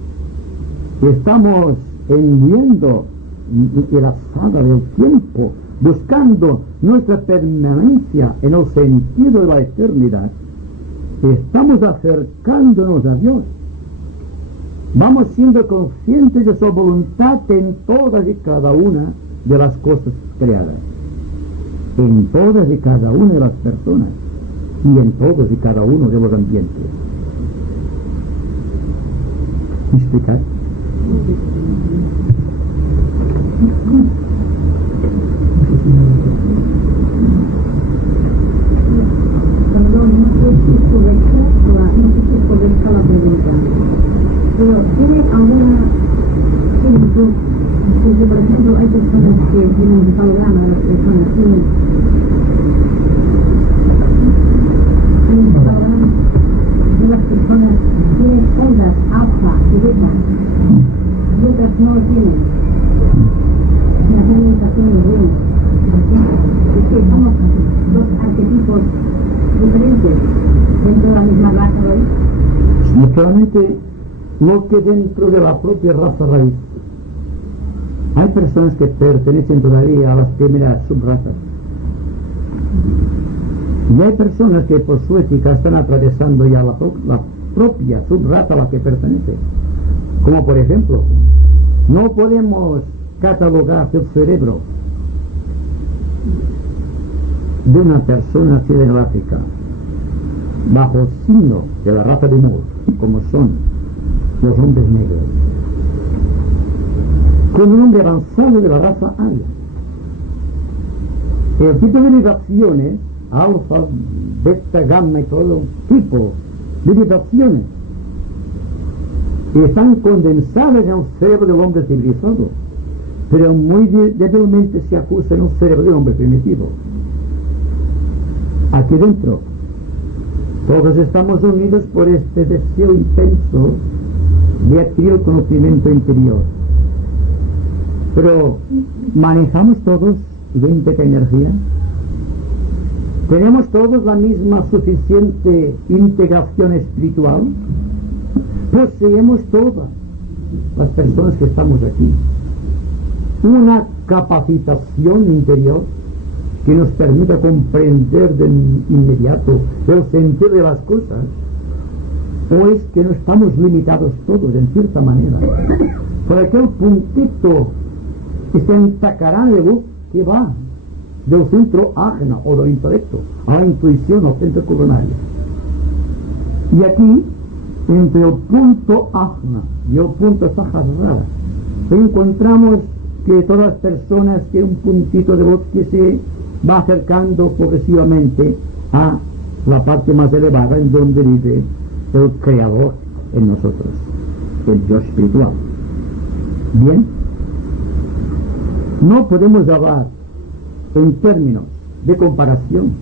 estamos hendiendo la saga del tiempo, buscando nuestra permanencia en el sentido de la eternidad, estamos acercándonos a Dios. Vamos siendo conscientes de su voluntad en todas y cada una de las cosas creadas, en todas y cada una de las personas y en todos y cada uno de los ambientes. ¿Me explicar? Pero ¿tiene alguna similitud? Porque, por ejemplo, hay personas que tienen un holograma de las personas y hay un holograma de las personas tienen ondas alfa y beta y otras no lo tienen. Es una comunicación de ruido. Es que somos dos arquetipos diferentes dentro de la misma raza raíz. Naturalmente, lo que dentro de la propia raza raíz, hay personas que pertenecen todavía a las primeras subrazas, y hay personas que por su ética están atravesando ya la propia subraza a la que pertenece. Como por ejemplo, no podemos catalogar el cerebro de una persona así de gráfica bajo el signo de la raza de Moore, como son los hombres negros, con un hombre avanzado de la raza aria. El tipo de vibraciones, alfa, beta, gamma y todo tipo de vibraciones, están condensadas en el cerebro del hombre civilizado. pero muy débilmente se acusa en un cerebro de hombre primitivo. Aquí dentro, todos estamos unidos por este deseo intenso de adquirir el conocimiento interior. Pero, ¿manejamos todos idéntica energía? ¿Tenemos todos la misma suficiente integración espiritual? ¿Poseemos todas las personas que estamos aquí una capacitación interior que nos permita comprender de inmediato el sentido de las cosas? ¿O es que no estamos limitados todos en cierta manera por aquel puntito que se entacará de luz que va del centro ajna o del intelecto a la intuición o centro coronario? Y aquí, entre el punto ajna y el punto sahasrara, encontramos que todas las personas tienen un puntito de voz que se va acercando progresivamente a la parte más elevada en donde vive el Creador en nosotros, el Dios espiritual. Bien, no podemos hablar en términos de comparación,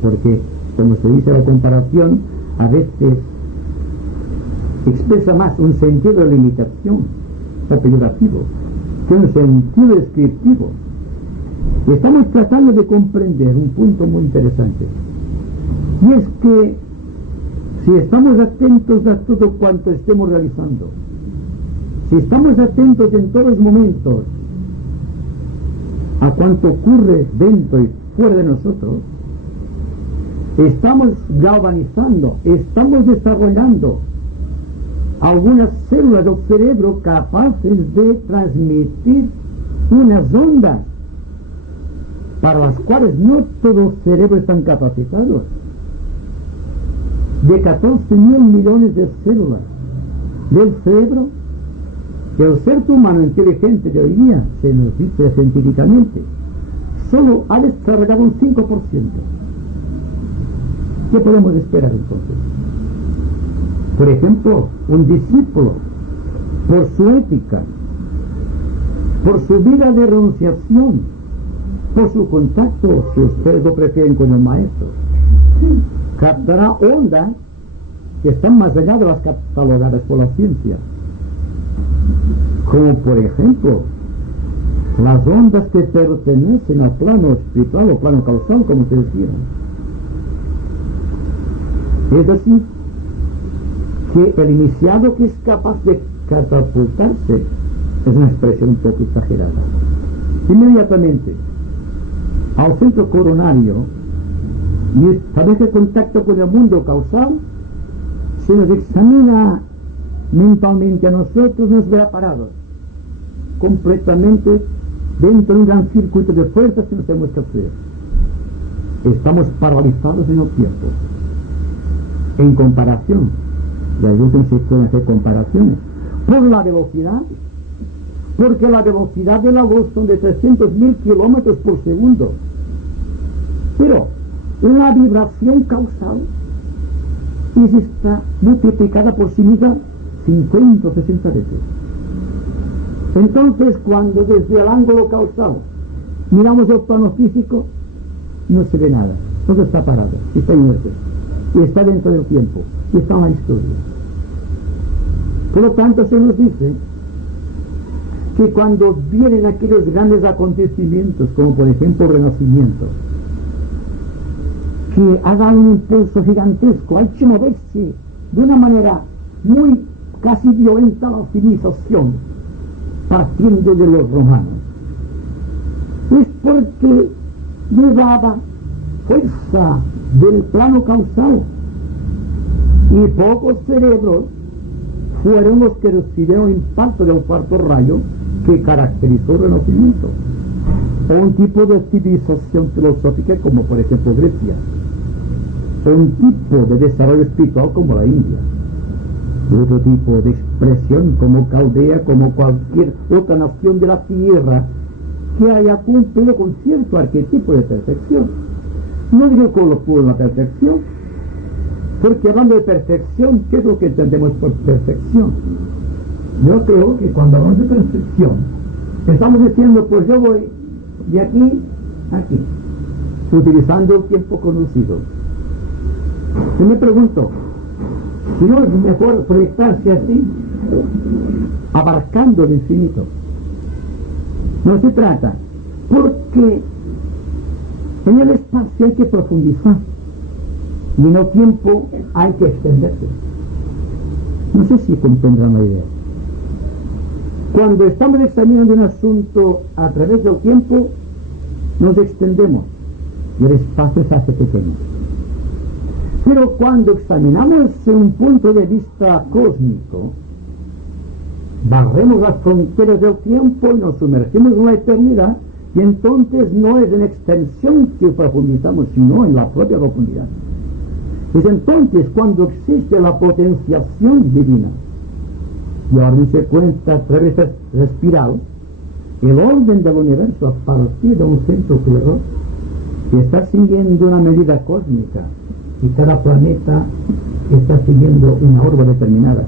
porque, como se dice, la comparación a veces expresa más un sentido de limitación o peyorativo que un sentido descriptivo. Y estamos tratando de comprender un punto muy interesante, y es que si estamos atentos a todo cuanto estemos realizando, si estamos atentos en todos los momentos a cuanto ocurre dentro y fuera de nosotros, estamos galvanizando, estamos desarrollando algunas células del cerebro capaces de transmitir unas ondas para las cuales no todos los cerebros están capacitados. De 14.000 millones de células del cerebro, el ser humano inteligente de hoy día, se nos dice científicamente, solo ha desarrollado un 5%. ¿Qué podemos esperar entonces? Por ejemplo, un discípulo, por su ética, por su vida de renunciación, por su contacto, si ustedes lo prefieren, con el maestro, captará ondas que están más allá de las catalogadas por la ciencia, como por ejemplo las ondas que pertenecen al plano espiritual o plano causal, como se decía. Es decir, que el iniciado que es capaz de catapultarse, es una expresión un poco exagerada, inmediatamente al centro coronario y establece contacto con el mundo causal, se nos examina mentalmente a nosotros, nos verá parados completamente dentro de un gran circuito de fuerzas que no sabemos qué hacer. Estamos paralizados en el tiempo. En comparación, y ahí se pueden hacer comparaciones por la velocidad, porque la velocidad de la luz son de 300.000 kilómetros por segundo, pero la vibración causal es esta multiplicada por sí misma 50 o 60 veces. Entonces, cuando desde el ángulo causal miramos el plano físico, no se ve nada, todo está parado, está inerte, y está dentro del tiempo, y está en la historia. Por lo tanto, se nos dice que cuando vienen aquellos grandes acontecimientos, como por ejemplo el Renacimiento, que ha dado un impulso gigantesco, ha hecho moverse de una manera muy casi violenta la civilización, partiendo de los romanos, es porque llevaba fuerza del plano causal, y pocos cerebros fueron los que recibieron el impacto del cuarto rayo que caracterizó el Renacimiento, o un tipo de civilización filosófica como por ejemplo Grecia, o un tipo de desarrollo espiritual como la India, y otro tipo de expresión como Caldea, como cualquier otra nación de la tierra que haya cumplido con cierto arquetipo de perfección. No digo que lo pudo en la perfección, porque hablando de perfección, ¿qué es lo que entendemos por perfección? Yo creo que cuando hablamos de perfección, Estamos diciendo, pues yo voy de aquí a aquí, utilizando el tiempo conocido. Y me pregunto, si no es mejor proyectarse así, abarcando el infinito. No se trata, porque en el espacio hay que profundizar y en el tiempo hay que extenderse. No sé si comprenderán la idea. Cuando estamos examinando un asunto a través del tiempo, nos extendemos y el espacio se hace pequeño. Pero cuando examinamos desde un punto de vista cósmico, barremos las fronteras del tiempo y nos sumergimos en la eternidad, y entonces no es en extensión que profundizamos, sino en la propia profundidad. Es entonces cuando existe la potenciación divina. Y ahora se cuenta a través de la espiral el orden del universo a partir de un centro creador que está siguiendo una medida cósmica, y cada planeta está siguiendo una orbe determinada.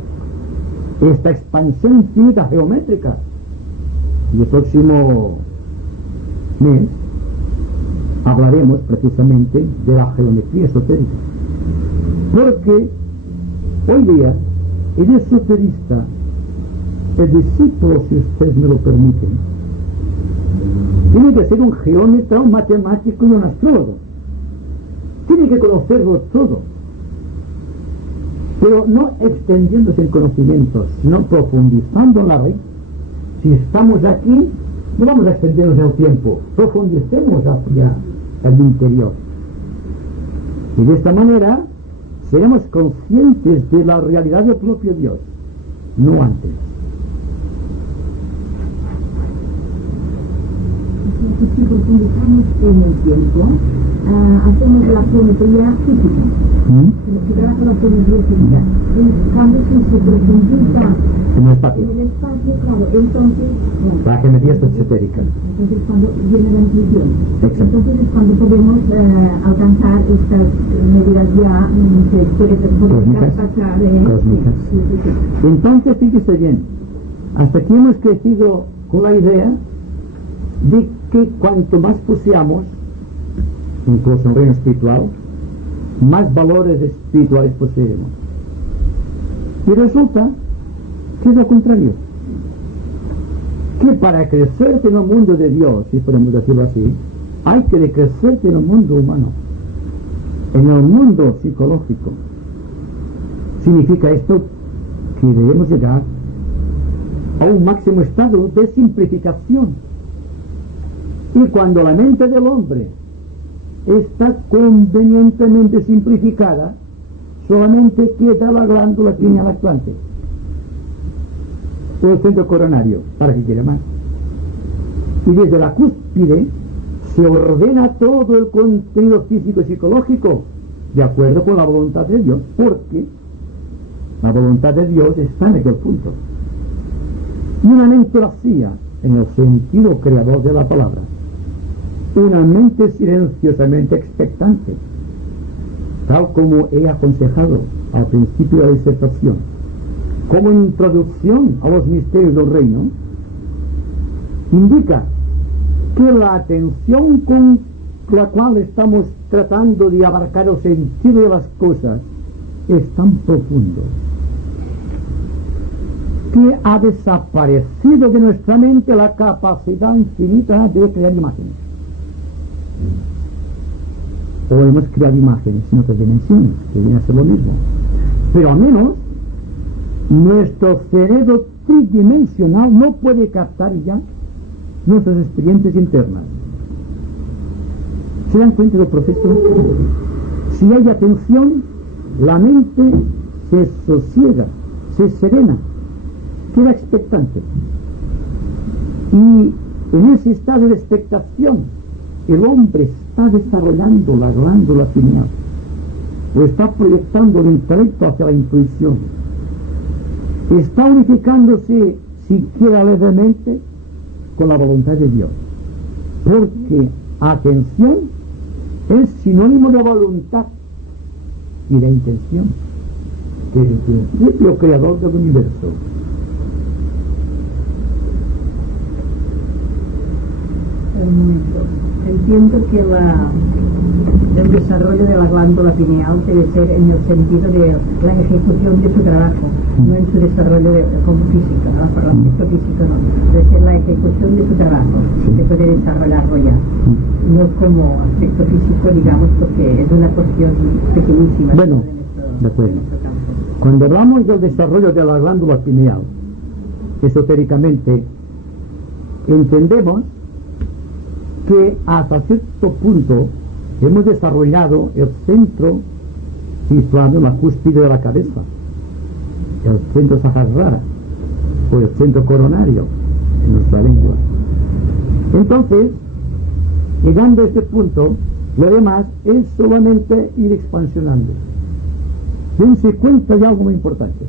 Esta expansión infinita geométrica. Y el próximo mes hablaremos precisamente de la geometría esotérica, porque hoy día el esoterista, el discípulo, si ustedes me lo permiten, tiene que ser un geómetra, un matemático y un astrólogo. Tiene que conocerlo todo, pero no extendiéndose en conocimientos, sino profundizando en la raíz. Si estamos aquí, no vamos a extendernos en el tiempo, profundicemos hacia el interior. Y de esta manera seremos conscientes de la realidad del propio Dios, no antes. Si profundizamos en el tiempo, hacemos la geometría física. Se trabaja la geometría física. En cambio, si se profundiza en el espacio, claro, entonces la geometría es esotérica. Entonces cuando viene la intuición. Exacto. Entonces es cuando podemos alcanzar estas medidas ya que cósmicas. Cósmicas. Entonces, fíjese bien, hasta aquí hemos crecido con la idea de que cuanto más poseamos, incluso en el reino espiritual, más valores espirituales poseemos. Y resulta que es lo contrario, que para crecer en el mundo de Dios, si podemos decirlo así, hay que decrecer en el mundo humano, en el mundo psicológico. Significa esto que debemos llegar a un máximo estado de simplificación. Y cuando la mente del hombre está convenientemente simplificada, solamente queda la glándula pineal actuante o el centro coronario, para que quiera más. Y desde la cúspide se ordena todo el contenido físico y psicológico de acuerdo con la voluntad de Dios, porque la voluntad de Dios está en aquel punto. Y una mente vacía, en el sentido creador de la palabra, una mente silenciosamente expectante, tal como he aconsejado al principio de la disertación, como introducción a los misterios del reino, indica que la atención con la cual estamos tratando de abarcar el sentido de las cosas es tan profundo que ha desaparecido de nuestra mente la capacidad infinita de crear imágenes. O hemos creado imágenes en otras dimensiones, que viene a ser lo mismo. Pero al menos nuestro cerebro tridimensional no puede captar ya nuestras experiencias internas. ¿Se dan cuenta del proceso? Si hay atención, la mente se sosiega, se serena, queda expectante. Y en ese estado de expectación, el hombre está desarrollando la glándula pineal, o está proyectando el intelecto hacia la intuición, está unificándose siquiera levemente con la voluntad de Dios, porque atención es sinónimo de voluntad y de intención, que es el principio creador del universo. siento que el desarrollo de la glándula pineal debe ser en el sentido de la ejecución de su trabajo, no en su desarrollo como física, ¿no? Por el aspecto físico no, debe ser la ejecución de su trabajo, que puede desarrollarlo ya, no como aspecto físico, digamos, porque es una porción pequeñísima. Bueno, de acuerdo. Cuando hablamos del desarrollo de la glándula pineal, esotéricamente, entendemos que hasta cierto punto hemos desarrollado el centro situado en la cúspide de la cabeza, el centro Sahasrara, o el centro coronario en nuestra lengua. Entonces, llegando a este punto, lo demás es solamente ir expansionando. Dense cuenta de algo muy importante.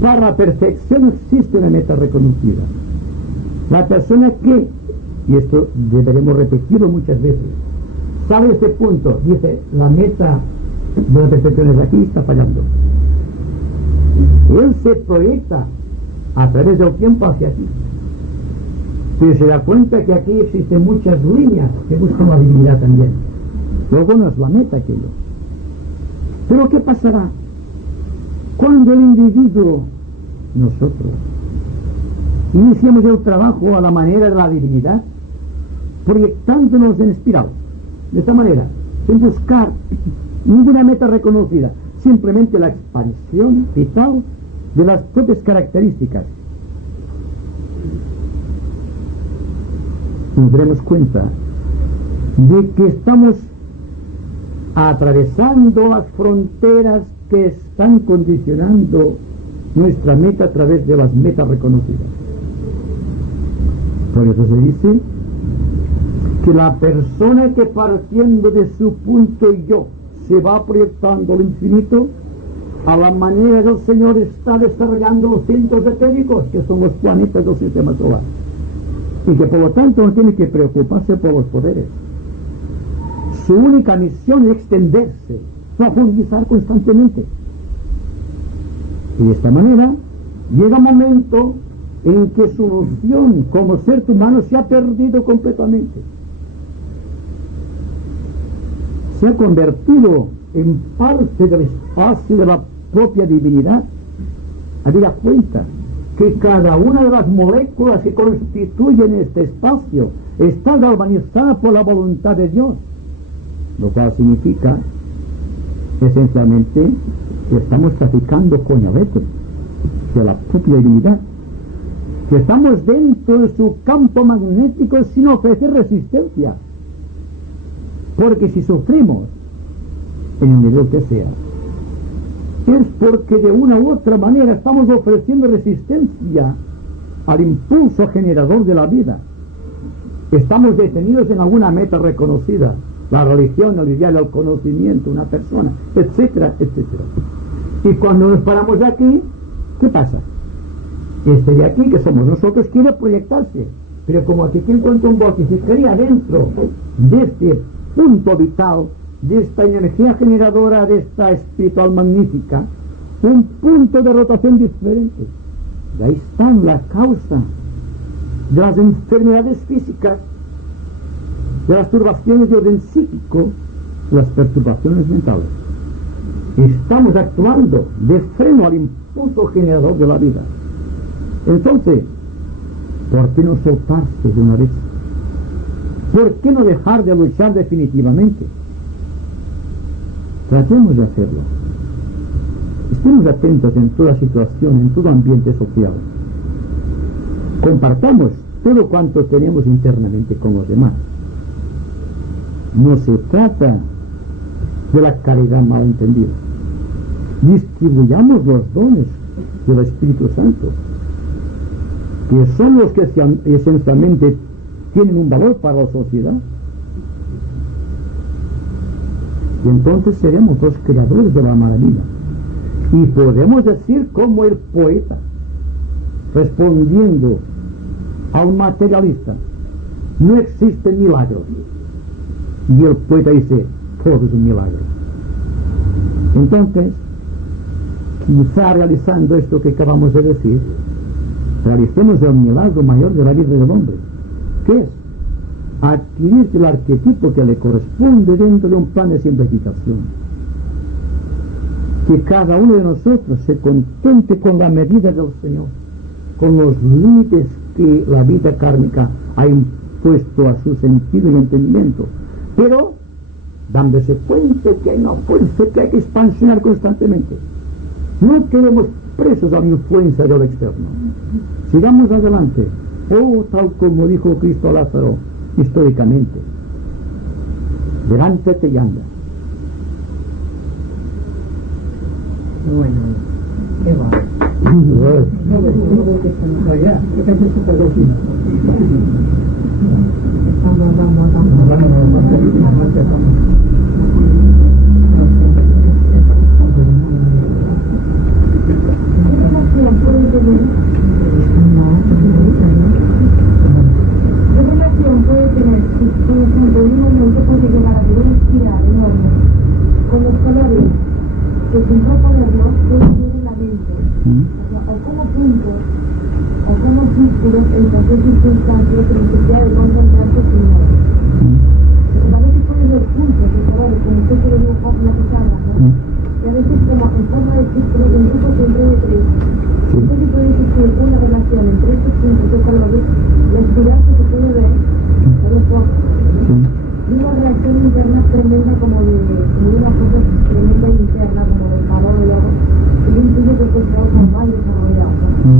Para la perfección existe una meta reconocida. La persona que, y esto deberemos repetirlo muchas veces, sabe este punto, dice, la meta de la perfección es aquí, está fallando. Él se proyecta a través del tiempo hacia aquí. Pero se da cuenta que aquí existen muchas líneas que buscan la divinidad también. Luego no es la meta aquello. Pero ¿qué pasará cuando el individuo, nosotros, iniciamos el trabajo a la manera de la divinidad, proyectándonos en espiral, de esta manera, sin buscar ninguna meta reconocida, simplemente la expansión vital de las propias características? Nos daremos cuenta de que estamos atravesando las fronteras que están condicionando nuestra meta a través de las metas reconocidas. Por eso se dice que la persona que partiendo de su punto yo se va proyectando al infinito, a la manera del Señor está desarrollando los centros etéricos, que son los planetas del sistema solar, y que por lo tanto no tiene que preocuparse por los poderes. Su única misión es extenderse, profundizar constantemente. Y de esta manera llega un momento en que su noción como ser humano se ha perdido completamente. Se ha convertido en parte del espacio de la propia divinidad. Habida cuenta que cada una de las moléculas que constituyen este espacio está galvanizada por la voluntad de Dios, lo cual significa esencialmente que estamos traficando con el éter de la propia divinidad, que estamos dentro de su campo magnético sin ofrecer resistencia, porque si sufrimos en el nivel que sea, es porque de una u otra manera estamos ofreciendo resistencia al impulso generador de la vida. Estamos detenidos en alguna meta reconocida, la religión, el ideal, el conocimiento, una persona, etcétera, etcétera. Y cuando nos paramos de aquí, ¿qué pasa? Este de aquí, que somos nosotros, quiere proyectarse, pero como aquí encuentra un vórtice, crea dentro de este punto vital, de esta energía generadora, de esta espiritual magnífica, un punto de rotación diferente. Y ahí está la causa de las enfermedades físicas, de las turbaciones de orden psíquico, las perturbaciones mentales. Estamos actuando de freno al impulso generador de la vida. Entonces, ¿por qué no soltarse de una vez? ¿Por qué no dejar de luchar definitivamente? Tratemos de hacerlo. Estemos atentos en toda situación, en todo ambiente social. Compartamos todo cuanto tenemos internamente con los demás. No se trata de la caridad malentendida. Distribuyamos los dones del Espíritu Santo, que son los que esencialmente tienen un valor para la sociedad. Y entonces seremos los creadores de la maravilla. Y podemos decir como el poeta, respondiendo a un materialista, no existen milagros. Y el poeta dice, todo es un milagro. Entonces, quizá realizando esto que acabamos de decir, realicemos el milagro mayor de la vida del hombre. ¿Qué es? adquirir el arquetipo que le corresponde dentro de un plan de simplificación. Que cada uno de nosotros se contente con la medida del Señor, con los límites que la vida kármica ha impuesto a su sentido y entendimiento, pero dándose cuenta que hay una fuerza que hay que expansionar constantemente. No quedemos presos a la influencia de lo externo. Sigamos adelante, tal como dijo Cristo a Lázaro históricamente: levántate y anda. Bueno, qué va. ¿Qué relación puede tener, por ejemplo, en un momento puede llegar a tener una espiral enorme con los colores que sin proponerlo pueden ser en la mente? O sea, o como puntos, o como círculos en cualquier circunstancia que necesidad de concentrarse en uno. Porque a veces pueden ser puntos de colores, como usted quiere dibujar una pizarra, ¿no? Y a veces como en forma de círculo, en grupos entre de tres. Entonces puede existir una relación entre estos puntos de colores, la espiral que se puede ver con los ojos, y una reacción interna tremenda como de una cosa tremenda interna, como del calor del oro, que yo intuyo que este trabajo va a desarrollar, ¿no?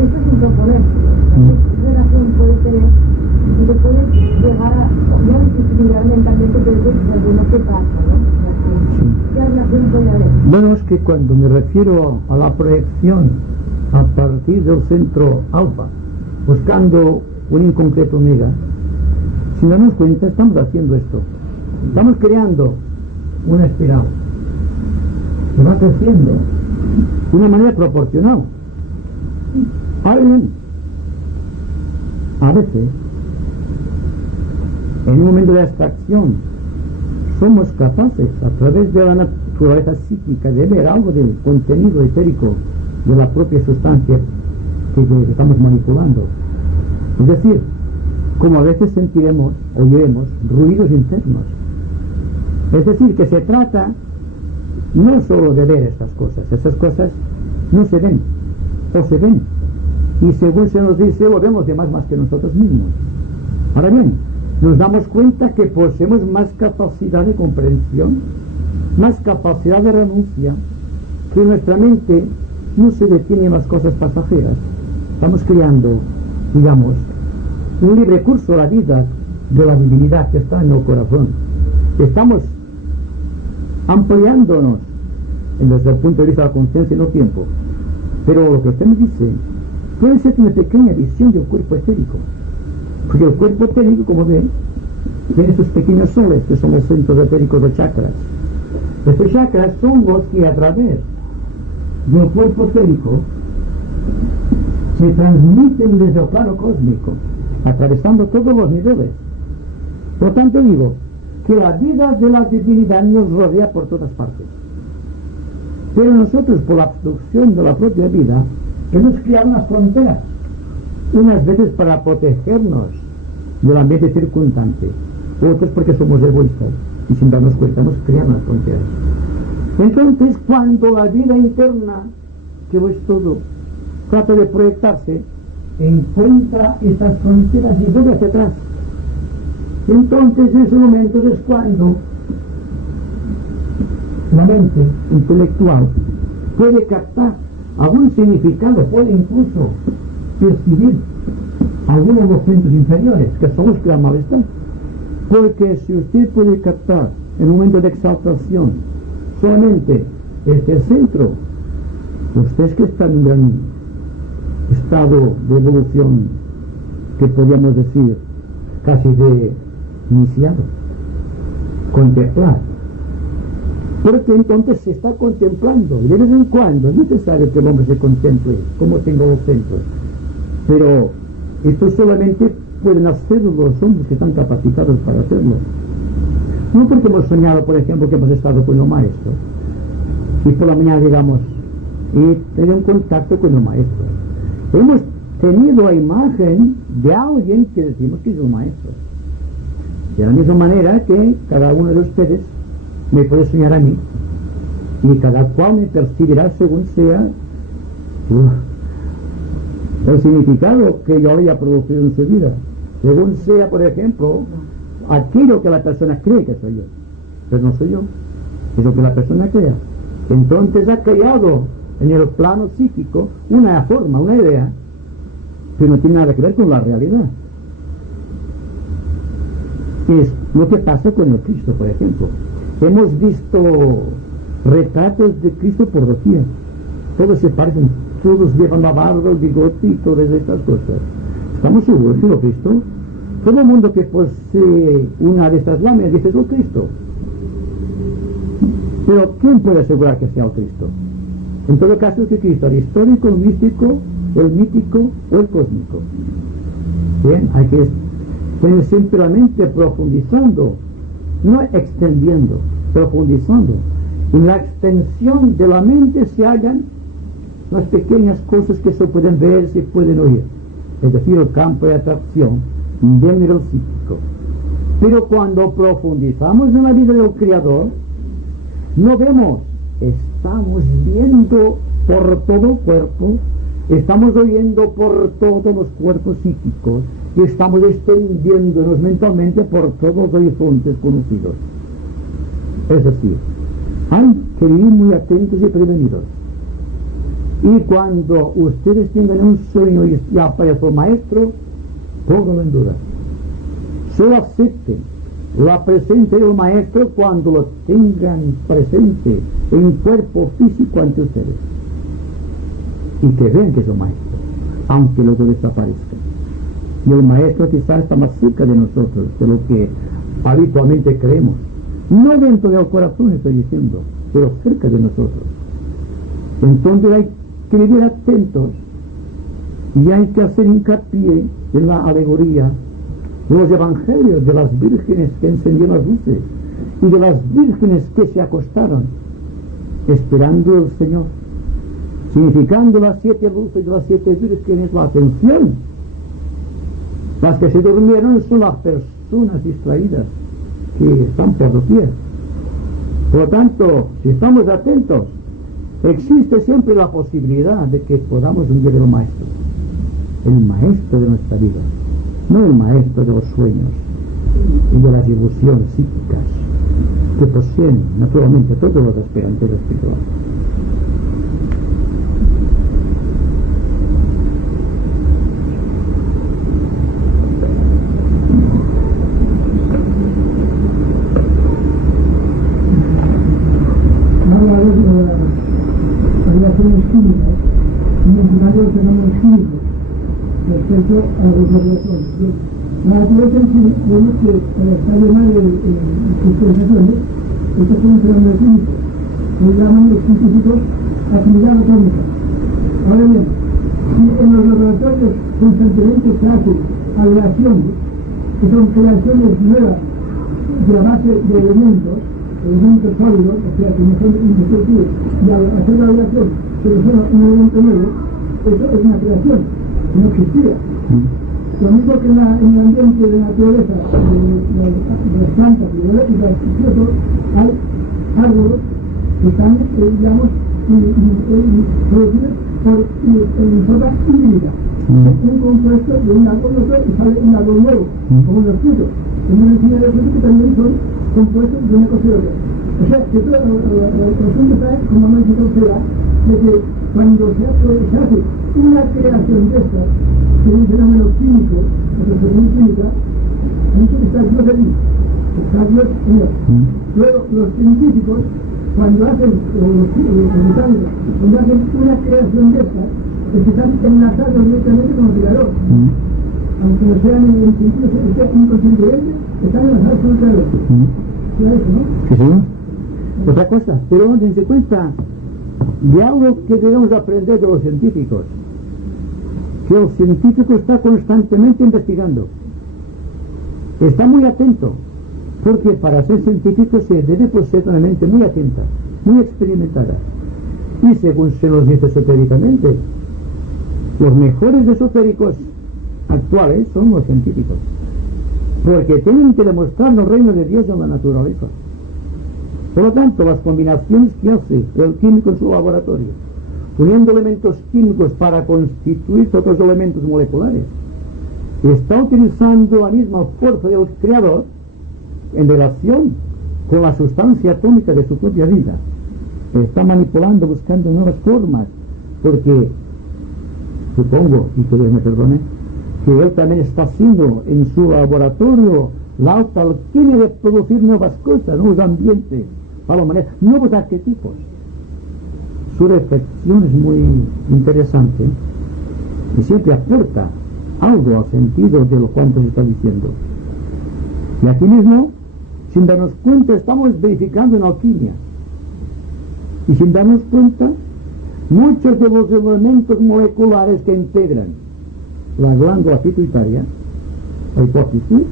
Esto sin proponerse, ¿qué relación puede tener? Y se puede llegar a, no disciplinar mentalmente, pero de lo que pasa, ¿no? ¿Qué relación puede haber? Bueno, es que cuando me refiero a la proyección a partir del centro alfa, buscando un inconcreto omega, si nos damos cuenta, estamos haciendo esto. Estamos creando una espiral que va creciendo de una manera proporcional. Ahora bien, a veces, en un momento de abstracción, somos capaces, a través de la naturaleza psíquica, de ver algo del contenido etérico de la propia sustancia que estamos manipulando. Es decir, como a veces sentiremos, oiremos ruidos internos. Es decir, que se trata no solo de ver estas cosas. Esas cosas no se ven, o se ven, y según se nos dice, lo vemos de más que nosotros mismos. Ahora bien, nos damos cuenta que poseemos más capacidad de comprensión, más capacidad de renuncia, que nuestra mente no se detiene en las cosas pasajeras. Estamos creando, digamos, un libre curso a la vida de la divinidad que está en el corazón. Estamos ampliándonos desde el punto de vista de la conciencia y no tiempo. Pero lo que usted me dice puede ser una pequeña visión del cuerpo etérico, porque el cuerpo etérico, como ven, tiene sus pequeños soles, que son los centros etéricos de chakras. Estos chakras son los que a través del cuerpo etérico se transmiten desde el plano cósmico, atravesando todos los niveles. Por tanto digo que la vida de la divinidad nos rodea por todas partes, pero nosotros, por la obstrucción de la propia vida, hemos creado unas fronteras, unas veces para protegernos del ambiente circundante, otras porque somos egoístas y sin darnos cuenta hemos creado unas fronteras. Entonces, cuando la vida interna, que lo es todo, trata de proyectarse, encuentra estas fronteras y vuelve hacia atrás. Entonces, en esos momentos es cuando la mente intelectual puede captar algún significado, puede incluso percibir algunos de los centros inferiores, que son los que dan malestar. Porque si usted puede captar en un momento de exaltación solamente este centro, usted es que está en un gran estado de evolución que podríamos decir casi de iniciado, contemplar. Porque entonces se está contemplando, y de vez en cuando es necesario que el hombre se contemple, como tengo los centros. Pero esto solamente pueden hacerlo los hombres que están capacitados para hacerlo. No porque hemos soñado, por ejemplo, que hemos estado con un maestro, y por la mañana digamos, y tener un contacto con un maestro. Hemos tenido la imagen de alguien que decimos que es un maestro. De la misma manera que cada uno de ustedes me puede soñar a mí, y cada cual me percibirá según sea el significado que yo haya producido en su vida, según sea, por ejemplo, aquello que la persona cree que soy yo, pero no soy yo, es lo que la persona crea. Entonces ha creado en el plano psíquico una forma, una idea, que no tiene nada que ver con la realidad. Es lo que pasa con el Cristo, por ejemplo. Hemos visto retratos de Cristo por doquier. Todos se parecen, todos llevan la barba, el bigote y todas estas cosas. ¿Estamos seguros que es el Cristo? Todo el mundo que posee una de estas láminas dice: es el Cristo. Pero ¿quién puede asegurar que sea el Cristo? En todo caso, es que Cristo, el histórico, el místico, el mítico o el cósmico. Bien, hay que tener siempre la mente profundizando, no extendiendo, profundizando. En la extensión de la mente se hallan las pequeñas cosas que se pueden ver, se pueden oír, es decir, el campo de atracción del nivel psíquico. Pero cuando profundizamos en la vida del Creador, no vemos, estamos viendo por todo el cuerpo, estamos oyendo por todos los cuerpos psíquicos y estamos extendiéndonos mentalmente por todos los horizontes conocidos. Es decir, hay que vivir muy atentos y prevenidos. Y cuando ustedes tengan un sueño y aparezca el maestro, pónganlo en duda. Solo acepten la presencia del maestro cuando lo tengan presente en cuerpo físico ante ustedes. Y que vean que es el maestro, aunque luego desaparezca. Y el maestro quizás está más cerca de nosotros de lo que habitualmente creemos. No dentro del corazón estoy diciendo, pero cerca de nosotros. Entonces hay que vivir atentos y hay que hacer hincapié en la alegoría de los evangelios, de las vírgenes que encendieron las luces y de las vírgenes que se acostaron esperando al Señor, significando las 7 luces de las 7 vírgenes, la atención. Las que se durmieron son las personas distraídas que están por doquier. Por lo tanto, si estamos atentos, existe siempre la posibilidad de que podamos ver el maestro de nuestra vida, no el maestro de los sueños y de las ilusiones psíquicas que poseen naturalmente todos los aspirantes espirituales. Respecto a los laboratorios. La naturaleza en sí, vemos que está llena de cristalizaciones. Estos son fenómenos químicos. Se llaman los científicos afinidad atómica. Ahora bien, si en los laboratorios constantemente se hacen aleaciones, que son creaciones nuevas de la base de elementos sólidos, o sea, que no son indestructibles, y al hacer la aleación se resuena un elemento nuevo, eso es una creación. No existía. Lo mismo que en el ambiente de naturaleza, de las plantas biológicas, incluso hay árboles que están, digamos, producidos en forma híbrida. Un compuesto de un árbol otro y sale un árbol nuevo, como los frutos. En una encina de frutos que también son compuestos de una cosa y otra. O sea, que todo el asunto está, como hemos dicho, de que cuando se hace una creación de estas, que es un fenómeno químico, o transformación química, mucho que está Dios allí, está Dios en él. Luego, los científicos, cuando hacen, cuando hacen una creación de estas, es que están enlazados directamente con el creador. Aunque no sean en el sentido que estén inconscientemente, están enlazados con el creador. ¿Ya eso, no? Sí, señor. Otra cosa, pero dense cuenta de algo que debemos aprender de los científicos, que el científico está constantemente investigando, está muy atento, porque para ser científico se debe poseer una mente muy atenta, muy experimentada, y según se nos dice esotéricamente, los mejores esotéricos actuales son los científicos. porque tienen que demostrar el reino de Dios en la naturaleza. Por lo tanto, las combinaciones que hace el químico en su laboratorio, uniendo elementos químicos para constituir otros elementos moleculares, está utilizando la misma fuerza del creador en relación con la sustancia atómica de su propia vida. Está manipulando, buscando nuevas formas, porque supongo, y que Dios me perdone, que él también está haciendo en su laboratorio la alta alquimia de producir nuevas cosas, nuevos ambientes para la humanidad, nuevos arquetipos. Su reflexión es muy interesante y siempre aporta algo al sentido de lo cuanto se está diciendo. Y aquí mismo, sin darnos cuenta, estamos verificando en alquimia. Y sin darnos cuenta, muchos de los elementos moleculares que integran la glándula pituitaria, la hipófisis,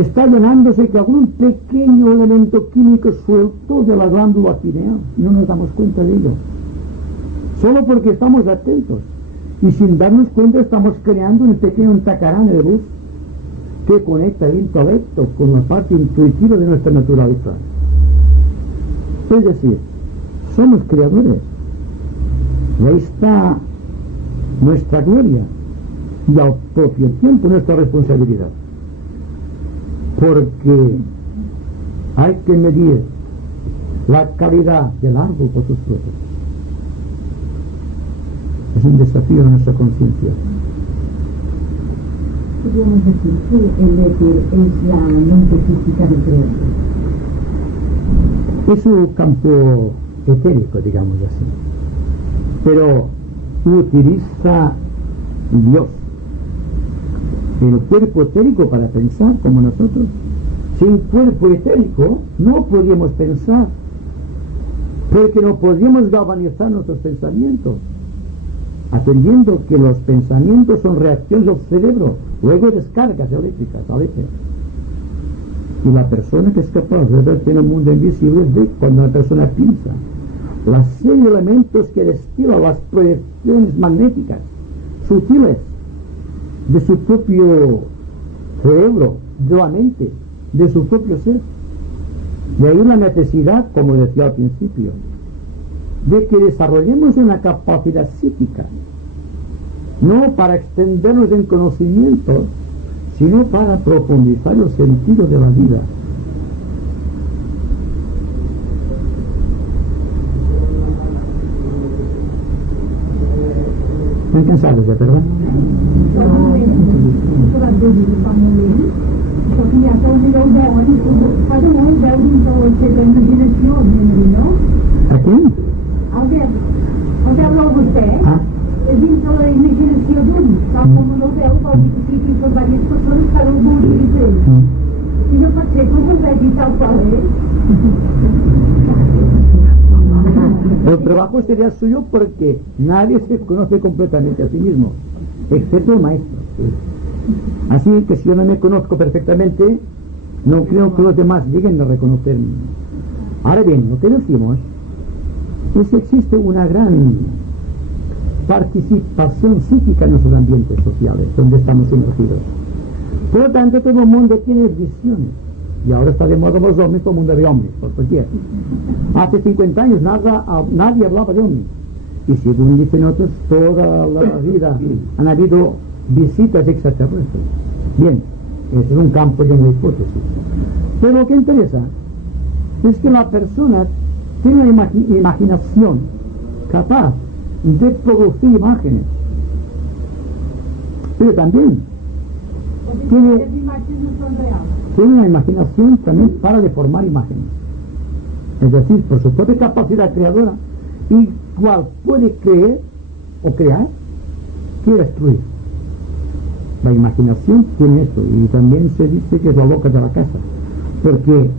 está llenándose con algún pequeño elemento químico suelto de la glándula pineal. No nos damos cuenta de ello. Solo porque estamos atentos. Y sin darnos cuenta estamos creando un pequeño entacarane de luz que conecta el intelecto con la parte intuitiva de nuestra naturaleza. Es decir, somos creadores. Y ahí está nuestra gloria y al propio tiempo nuestra responsabilidad. Porque hay que medir la calidad del árbol por sus frutos. Es un desafío de nuestra conciencia. Podríamos decir que el éter es la mente física del creador. Es un campo etérico, digamos así. Pero utiliza Dios el cuerpo etérico para pensar como nosotros. Sin cuerpo etérico no podríamos pensar, porque no podríamos galvanizar nuestros pensamientos, atendiendo que los pensamientos son reacciones del cerebro, luego descargas eléctricas al éter. Y la persona que es capaz de ver en el mundo invisible ve cuando la persona piensa la serie de elementos que destila las proyecciones magnéticas sutiles de su propio cerebro, de la mente, de su propio ser. De ahí la necesidad, como decía al principio, de que desarrollemos una capacidad psíquica, no para extendernos en conocimiento, sino para profundizar el sentido de la vida. ¿Están cansados ya, verdad? ¿Aquí? Onde hablou você? Ah. Eu vim pela imaginação de um, tal como no véu, pode existir por várias pessoas que falam do dele. E não pode ser como você diz tal qual é. El trabajo sería suyo porque nadie se conoce completamente a sí mismo, excepto el maestro. Así que si yo no me conozco perfectamente, no creo que los demás lleguen a reconocerme. Ahora bien, lo que decimos es que existe una gran participación psíquica en nuestros ambientes sociales, donde estamos sumergidos. Por lo tanto, todo el mundo tiene visiones. Y ahora está de moda los ovnis, todo el mundo ve ovnis, por cualquier. Hace 50 años nadie hablaba de ovnis. Y según dicen otros, toda la vida han habido visitas extraterrestres. Bien, ese es un campo lleno de hipótesis. Pero lo que interesa es que la persona tiene una imaginación capaz de producir imágenes. Pero también tiene una imaginación también para deformar imágenes. Es decir, por su propia capacidad creadora, y cual puede creer o crear que destruir. La imaginación tiene esto, y también se dice que es la boca de la casa, porque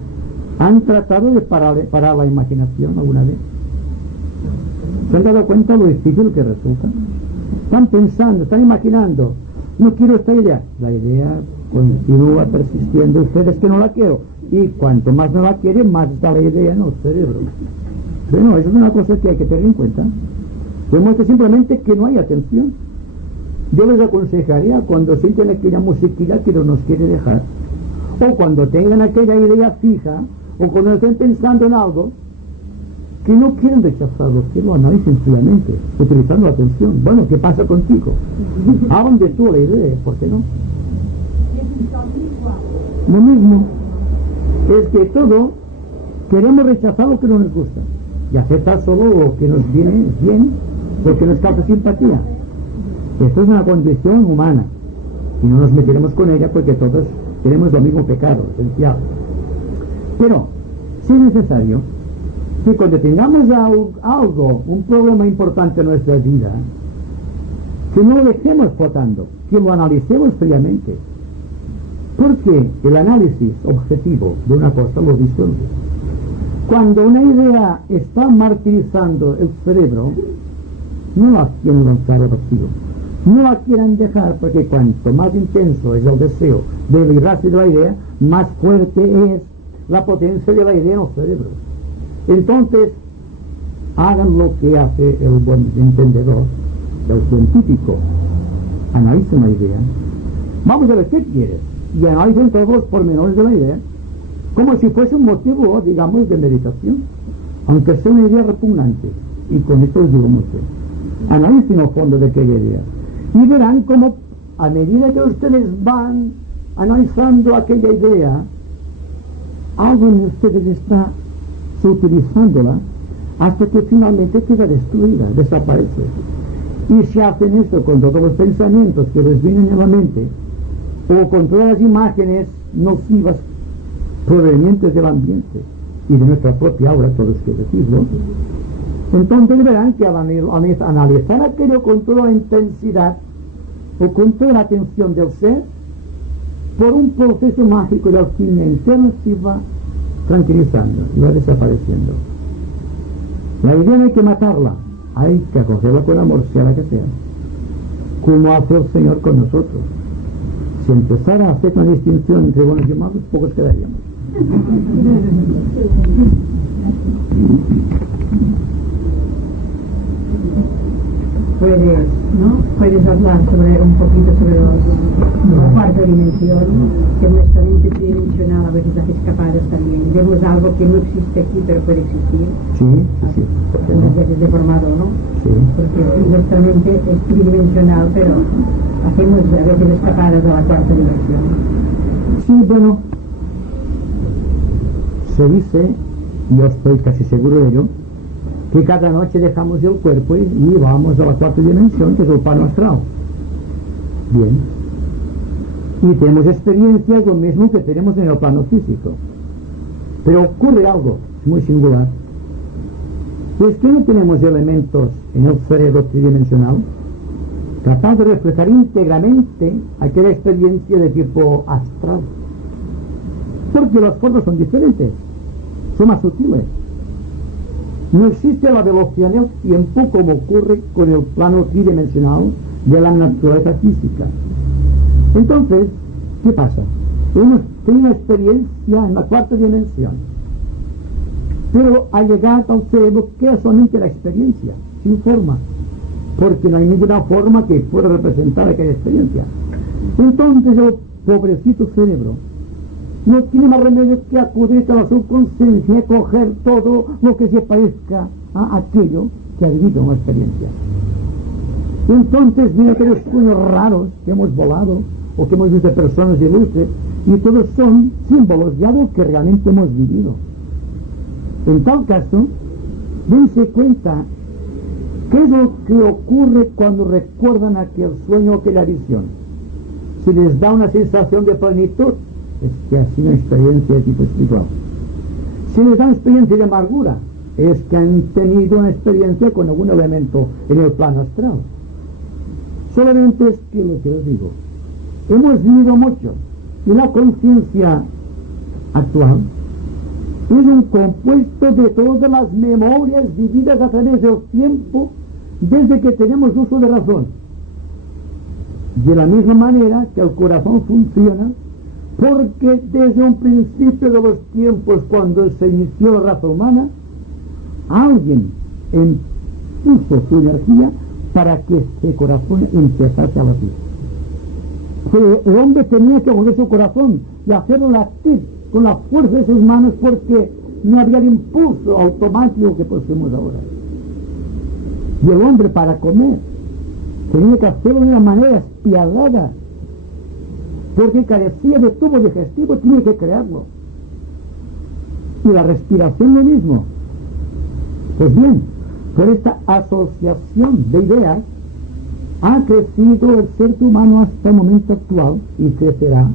han tratado de parar la imaginación alguna vez. ¿Se han dado cuenta lo difícil que resulta? Están pensando, están imaginando, no quiero esta idea. La idea continúa persistiendo, ustedes que no la quiero, y cuanto más no la quieren, más está la idea en el cerebro. Pero no, eso es una cosa que hay que tener en cuenta. Demuestra simplemente que no hay atención. yo les aconsejaría cuando sienten aquella musiquilla que no nos quiere dejar, o cuando tengan aquella idea fija, o cuando estén pensando en algo, que no quieren rechazarlo, que lo analicen fríamente, utilizando la atención. Bueno, ¿qué pasa contigo? Hablan de tú la idea, ¿por qué no? Lo mismo es que todo queremos rechazar lo que no nos gusta y aceptar solo lo que nos viene bien, porque nos causa simpatía. Esto es una condición humana y no nos meteremos con ella porque todos tenemos lo mismo pecado esencial. Pero si es necesario que cuando tengamos algo, un problema importante en nuestra vida, que no lo dejemos flotando, que lo analicemos fríamente, porque el análisis objetivo de una cosa lo disuelve. Cuando una idea está martirizando el cerebro, no la quieren lanzar al vacío, no la quieren dejar, porque cuanto más intenso es el deseo de librarse de la idea, más fuerte es la potencia de la idea en el cerebro. Entonces, hagan lo que hace el buen entendedor, el científico. Analicen la idea. Vamos a ver qué quieres. Y analicen todos los pormenores de la idea, como si fuese un motivo, digamos, de meditación, aunque sea una idea repugnante. Y con esto os digo mucho. Analicen el fondo de aquella idea. Y verán cómo, a medida que ustedes van analizando aquella idea, algo en ustedes está utilizándola hasta que finalmente queda destruida, desaparece. Y si hacen esto con todos los pensamientos que les vienen en la mente, o con todas las imágenes nocivas provenientes del ambiente y de nuestra propia aura, todo es que decirlo, entonces verán que al analizar aquello con toda la intensidad o con toda la atención del ser, por un proceso mágico de alquimia interna se va tranquilizando y va desapareciendo. La idea no hay que matarla, hay que acogerla con amor, sea la que sea, como hace el Señor con nosotros. Si empezara a hacer una distinción entre buenos y malos, pocos quedaríamos. Puedes hablar un poquito sobre la cuarta dimensión, que nuestra mente tridimensional a veces hace escapadas también. Vemos algo que no existe aquí, pero puede existir. Sí. Unas veces deformado, ¿no? Sí. Porque nuestra mente es tridimensional, pero hacemos a veces escapadas a la cuarta dimensión. Sí, bueno, se dice, yo estoy casi seguro de ello, que cada noche dejamos el cuerpo y vamos a la cuarta dimensión, que es el plano astral. Bien. Y tenemos experiencias lo mismo que tenemos en el plano físico. Pero ocurre algo muy singular. Es que no tenemos elementos en el cerebro tridimensional capaz de reflejar íntegramente aquella experiencia de tipo astral. Porque las formas son diferentes, son más sutiles. No existe la velocidad del tiempo como ocurre con el plano tridimensional de la naturaleza física. Entonces, ¿qué pasa? Hemos tenido una experiencia en la cuarta dimensión, pero al llegar al cerebro queda solamente la experiencia, sin forma, porque no hay ninguna forma que pueda representar aquella experiencia. Entonces el pobrecito cerebro no tiene más remedio que acudir a la subconsciencia y coger todo lo que se parezca a aquello que ha vivido en la experiencia. Entonces vienen aquellos sueños raros que hemos volado o que hemos visto personas ilustres, y todos son símbolos de algo que realmente hemos vivido. En tal caso, dense cuenta qué es lo que ocurre cuando recuerdan aquel sueño o aquella visión. Si les da una sensación de plenitud, es que ha sido una experiencia de tipo espiritual. Si les da una experiencia de amargura, es que han tenido una experiencia con algún elemento en el plano astral. Solamente es que lo que os digo, hemos vivido mucho, y la conciencia actual es un compuesto de todas las memorias vividas a través del tiempo desde que tenemos uso de razón. De la misma manera que el corazón funciona, porque desde un principio de los tiempos, cuando se inició la raza humana, alguien puso su energía para que este corazón empezase a latir. El hombre tenía que mover su corazón y hacerlo latir con la fuerza de sus manos, porque no había el impulso automático que poseemos ahora. Y el hombre, para comer, tenía que hacerlo de una manera despiadada, porque carecía de tubo digestivo, tenía que crearlo. Y la respiración lo mismo. Pues bien, por esta asociación de ideas ha crecido el ser humano hasta el momento actual y crecerá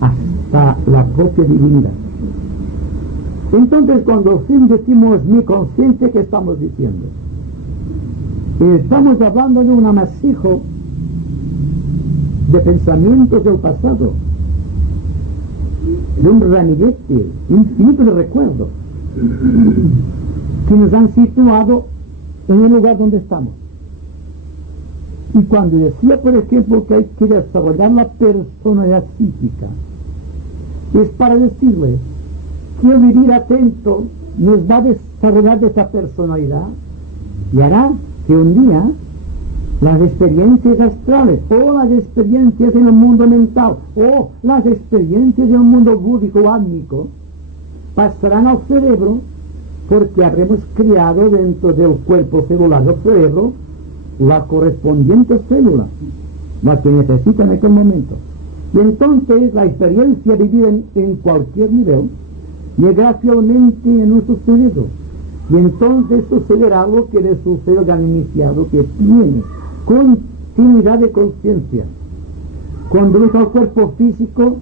hasta la propia divinidad. Entonces, cuando decimos mi consciente, ¿qué estamos diciendo? Estamos hablando de un amasijo de pensamientos del pasado, de un ramillete infinito de recuerdos que nos han situado en el lugar donde estamos. Y cuando decía, por ejemplo, que hay que desarrollar la personalidad psíquica, es para decirles que el vivir atento nos va a desarrollar esa personalidad y hará que un día las experiencias astrales o las experiencias en el mundo mental o las experiencias en el mundo búdico átmico pasarán al cerebro, porque habremos creado dentro del cuerpo celular del cerebro la correspondiente célula, la que necesita en aquel momento. Y entonces la experiencia vivida en cualquier nivel llegará fielmente en nuestro cerebro. Y entonces sucederá lo que le sucede al gran iniciado, que tiene continuidad de conciencia. Cuando deja el cuerpo físico,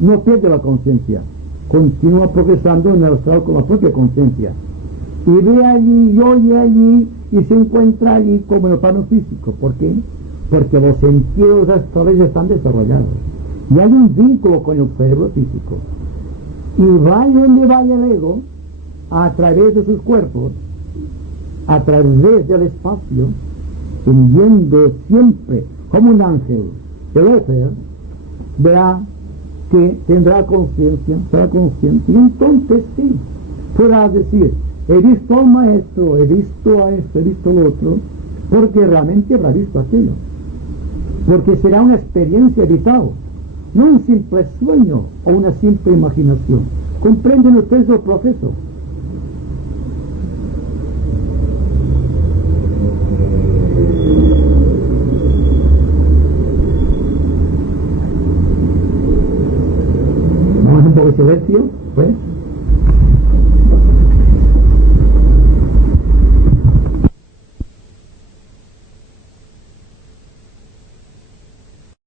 no pierde la conciencia, continúa progresando en el estado con la propia conciencia. Y ve allí, y oye allí, y se encuentra allí como en el plano físico. ¿Por qué? Porque los sentidos astrales están desarrollados. Y hay un vínculo con el cerebro físico. Y vaya donde vaya el ego, a través de sus cuerpos, a través del espacio, viendo siempre como un ángel el éter, verá que tendrá conciencia, será consciente, y entonces sí, podrá decir, he visto al maestro, he visto a esto, he visto lo otro, porque realmente habrá visto aquello, porque será una experiencia vital, no un simple sueño o una simple imaginación. ¿Comprenden ustedes el proceso? Vamos un poco de silencio, pues.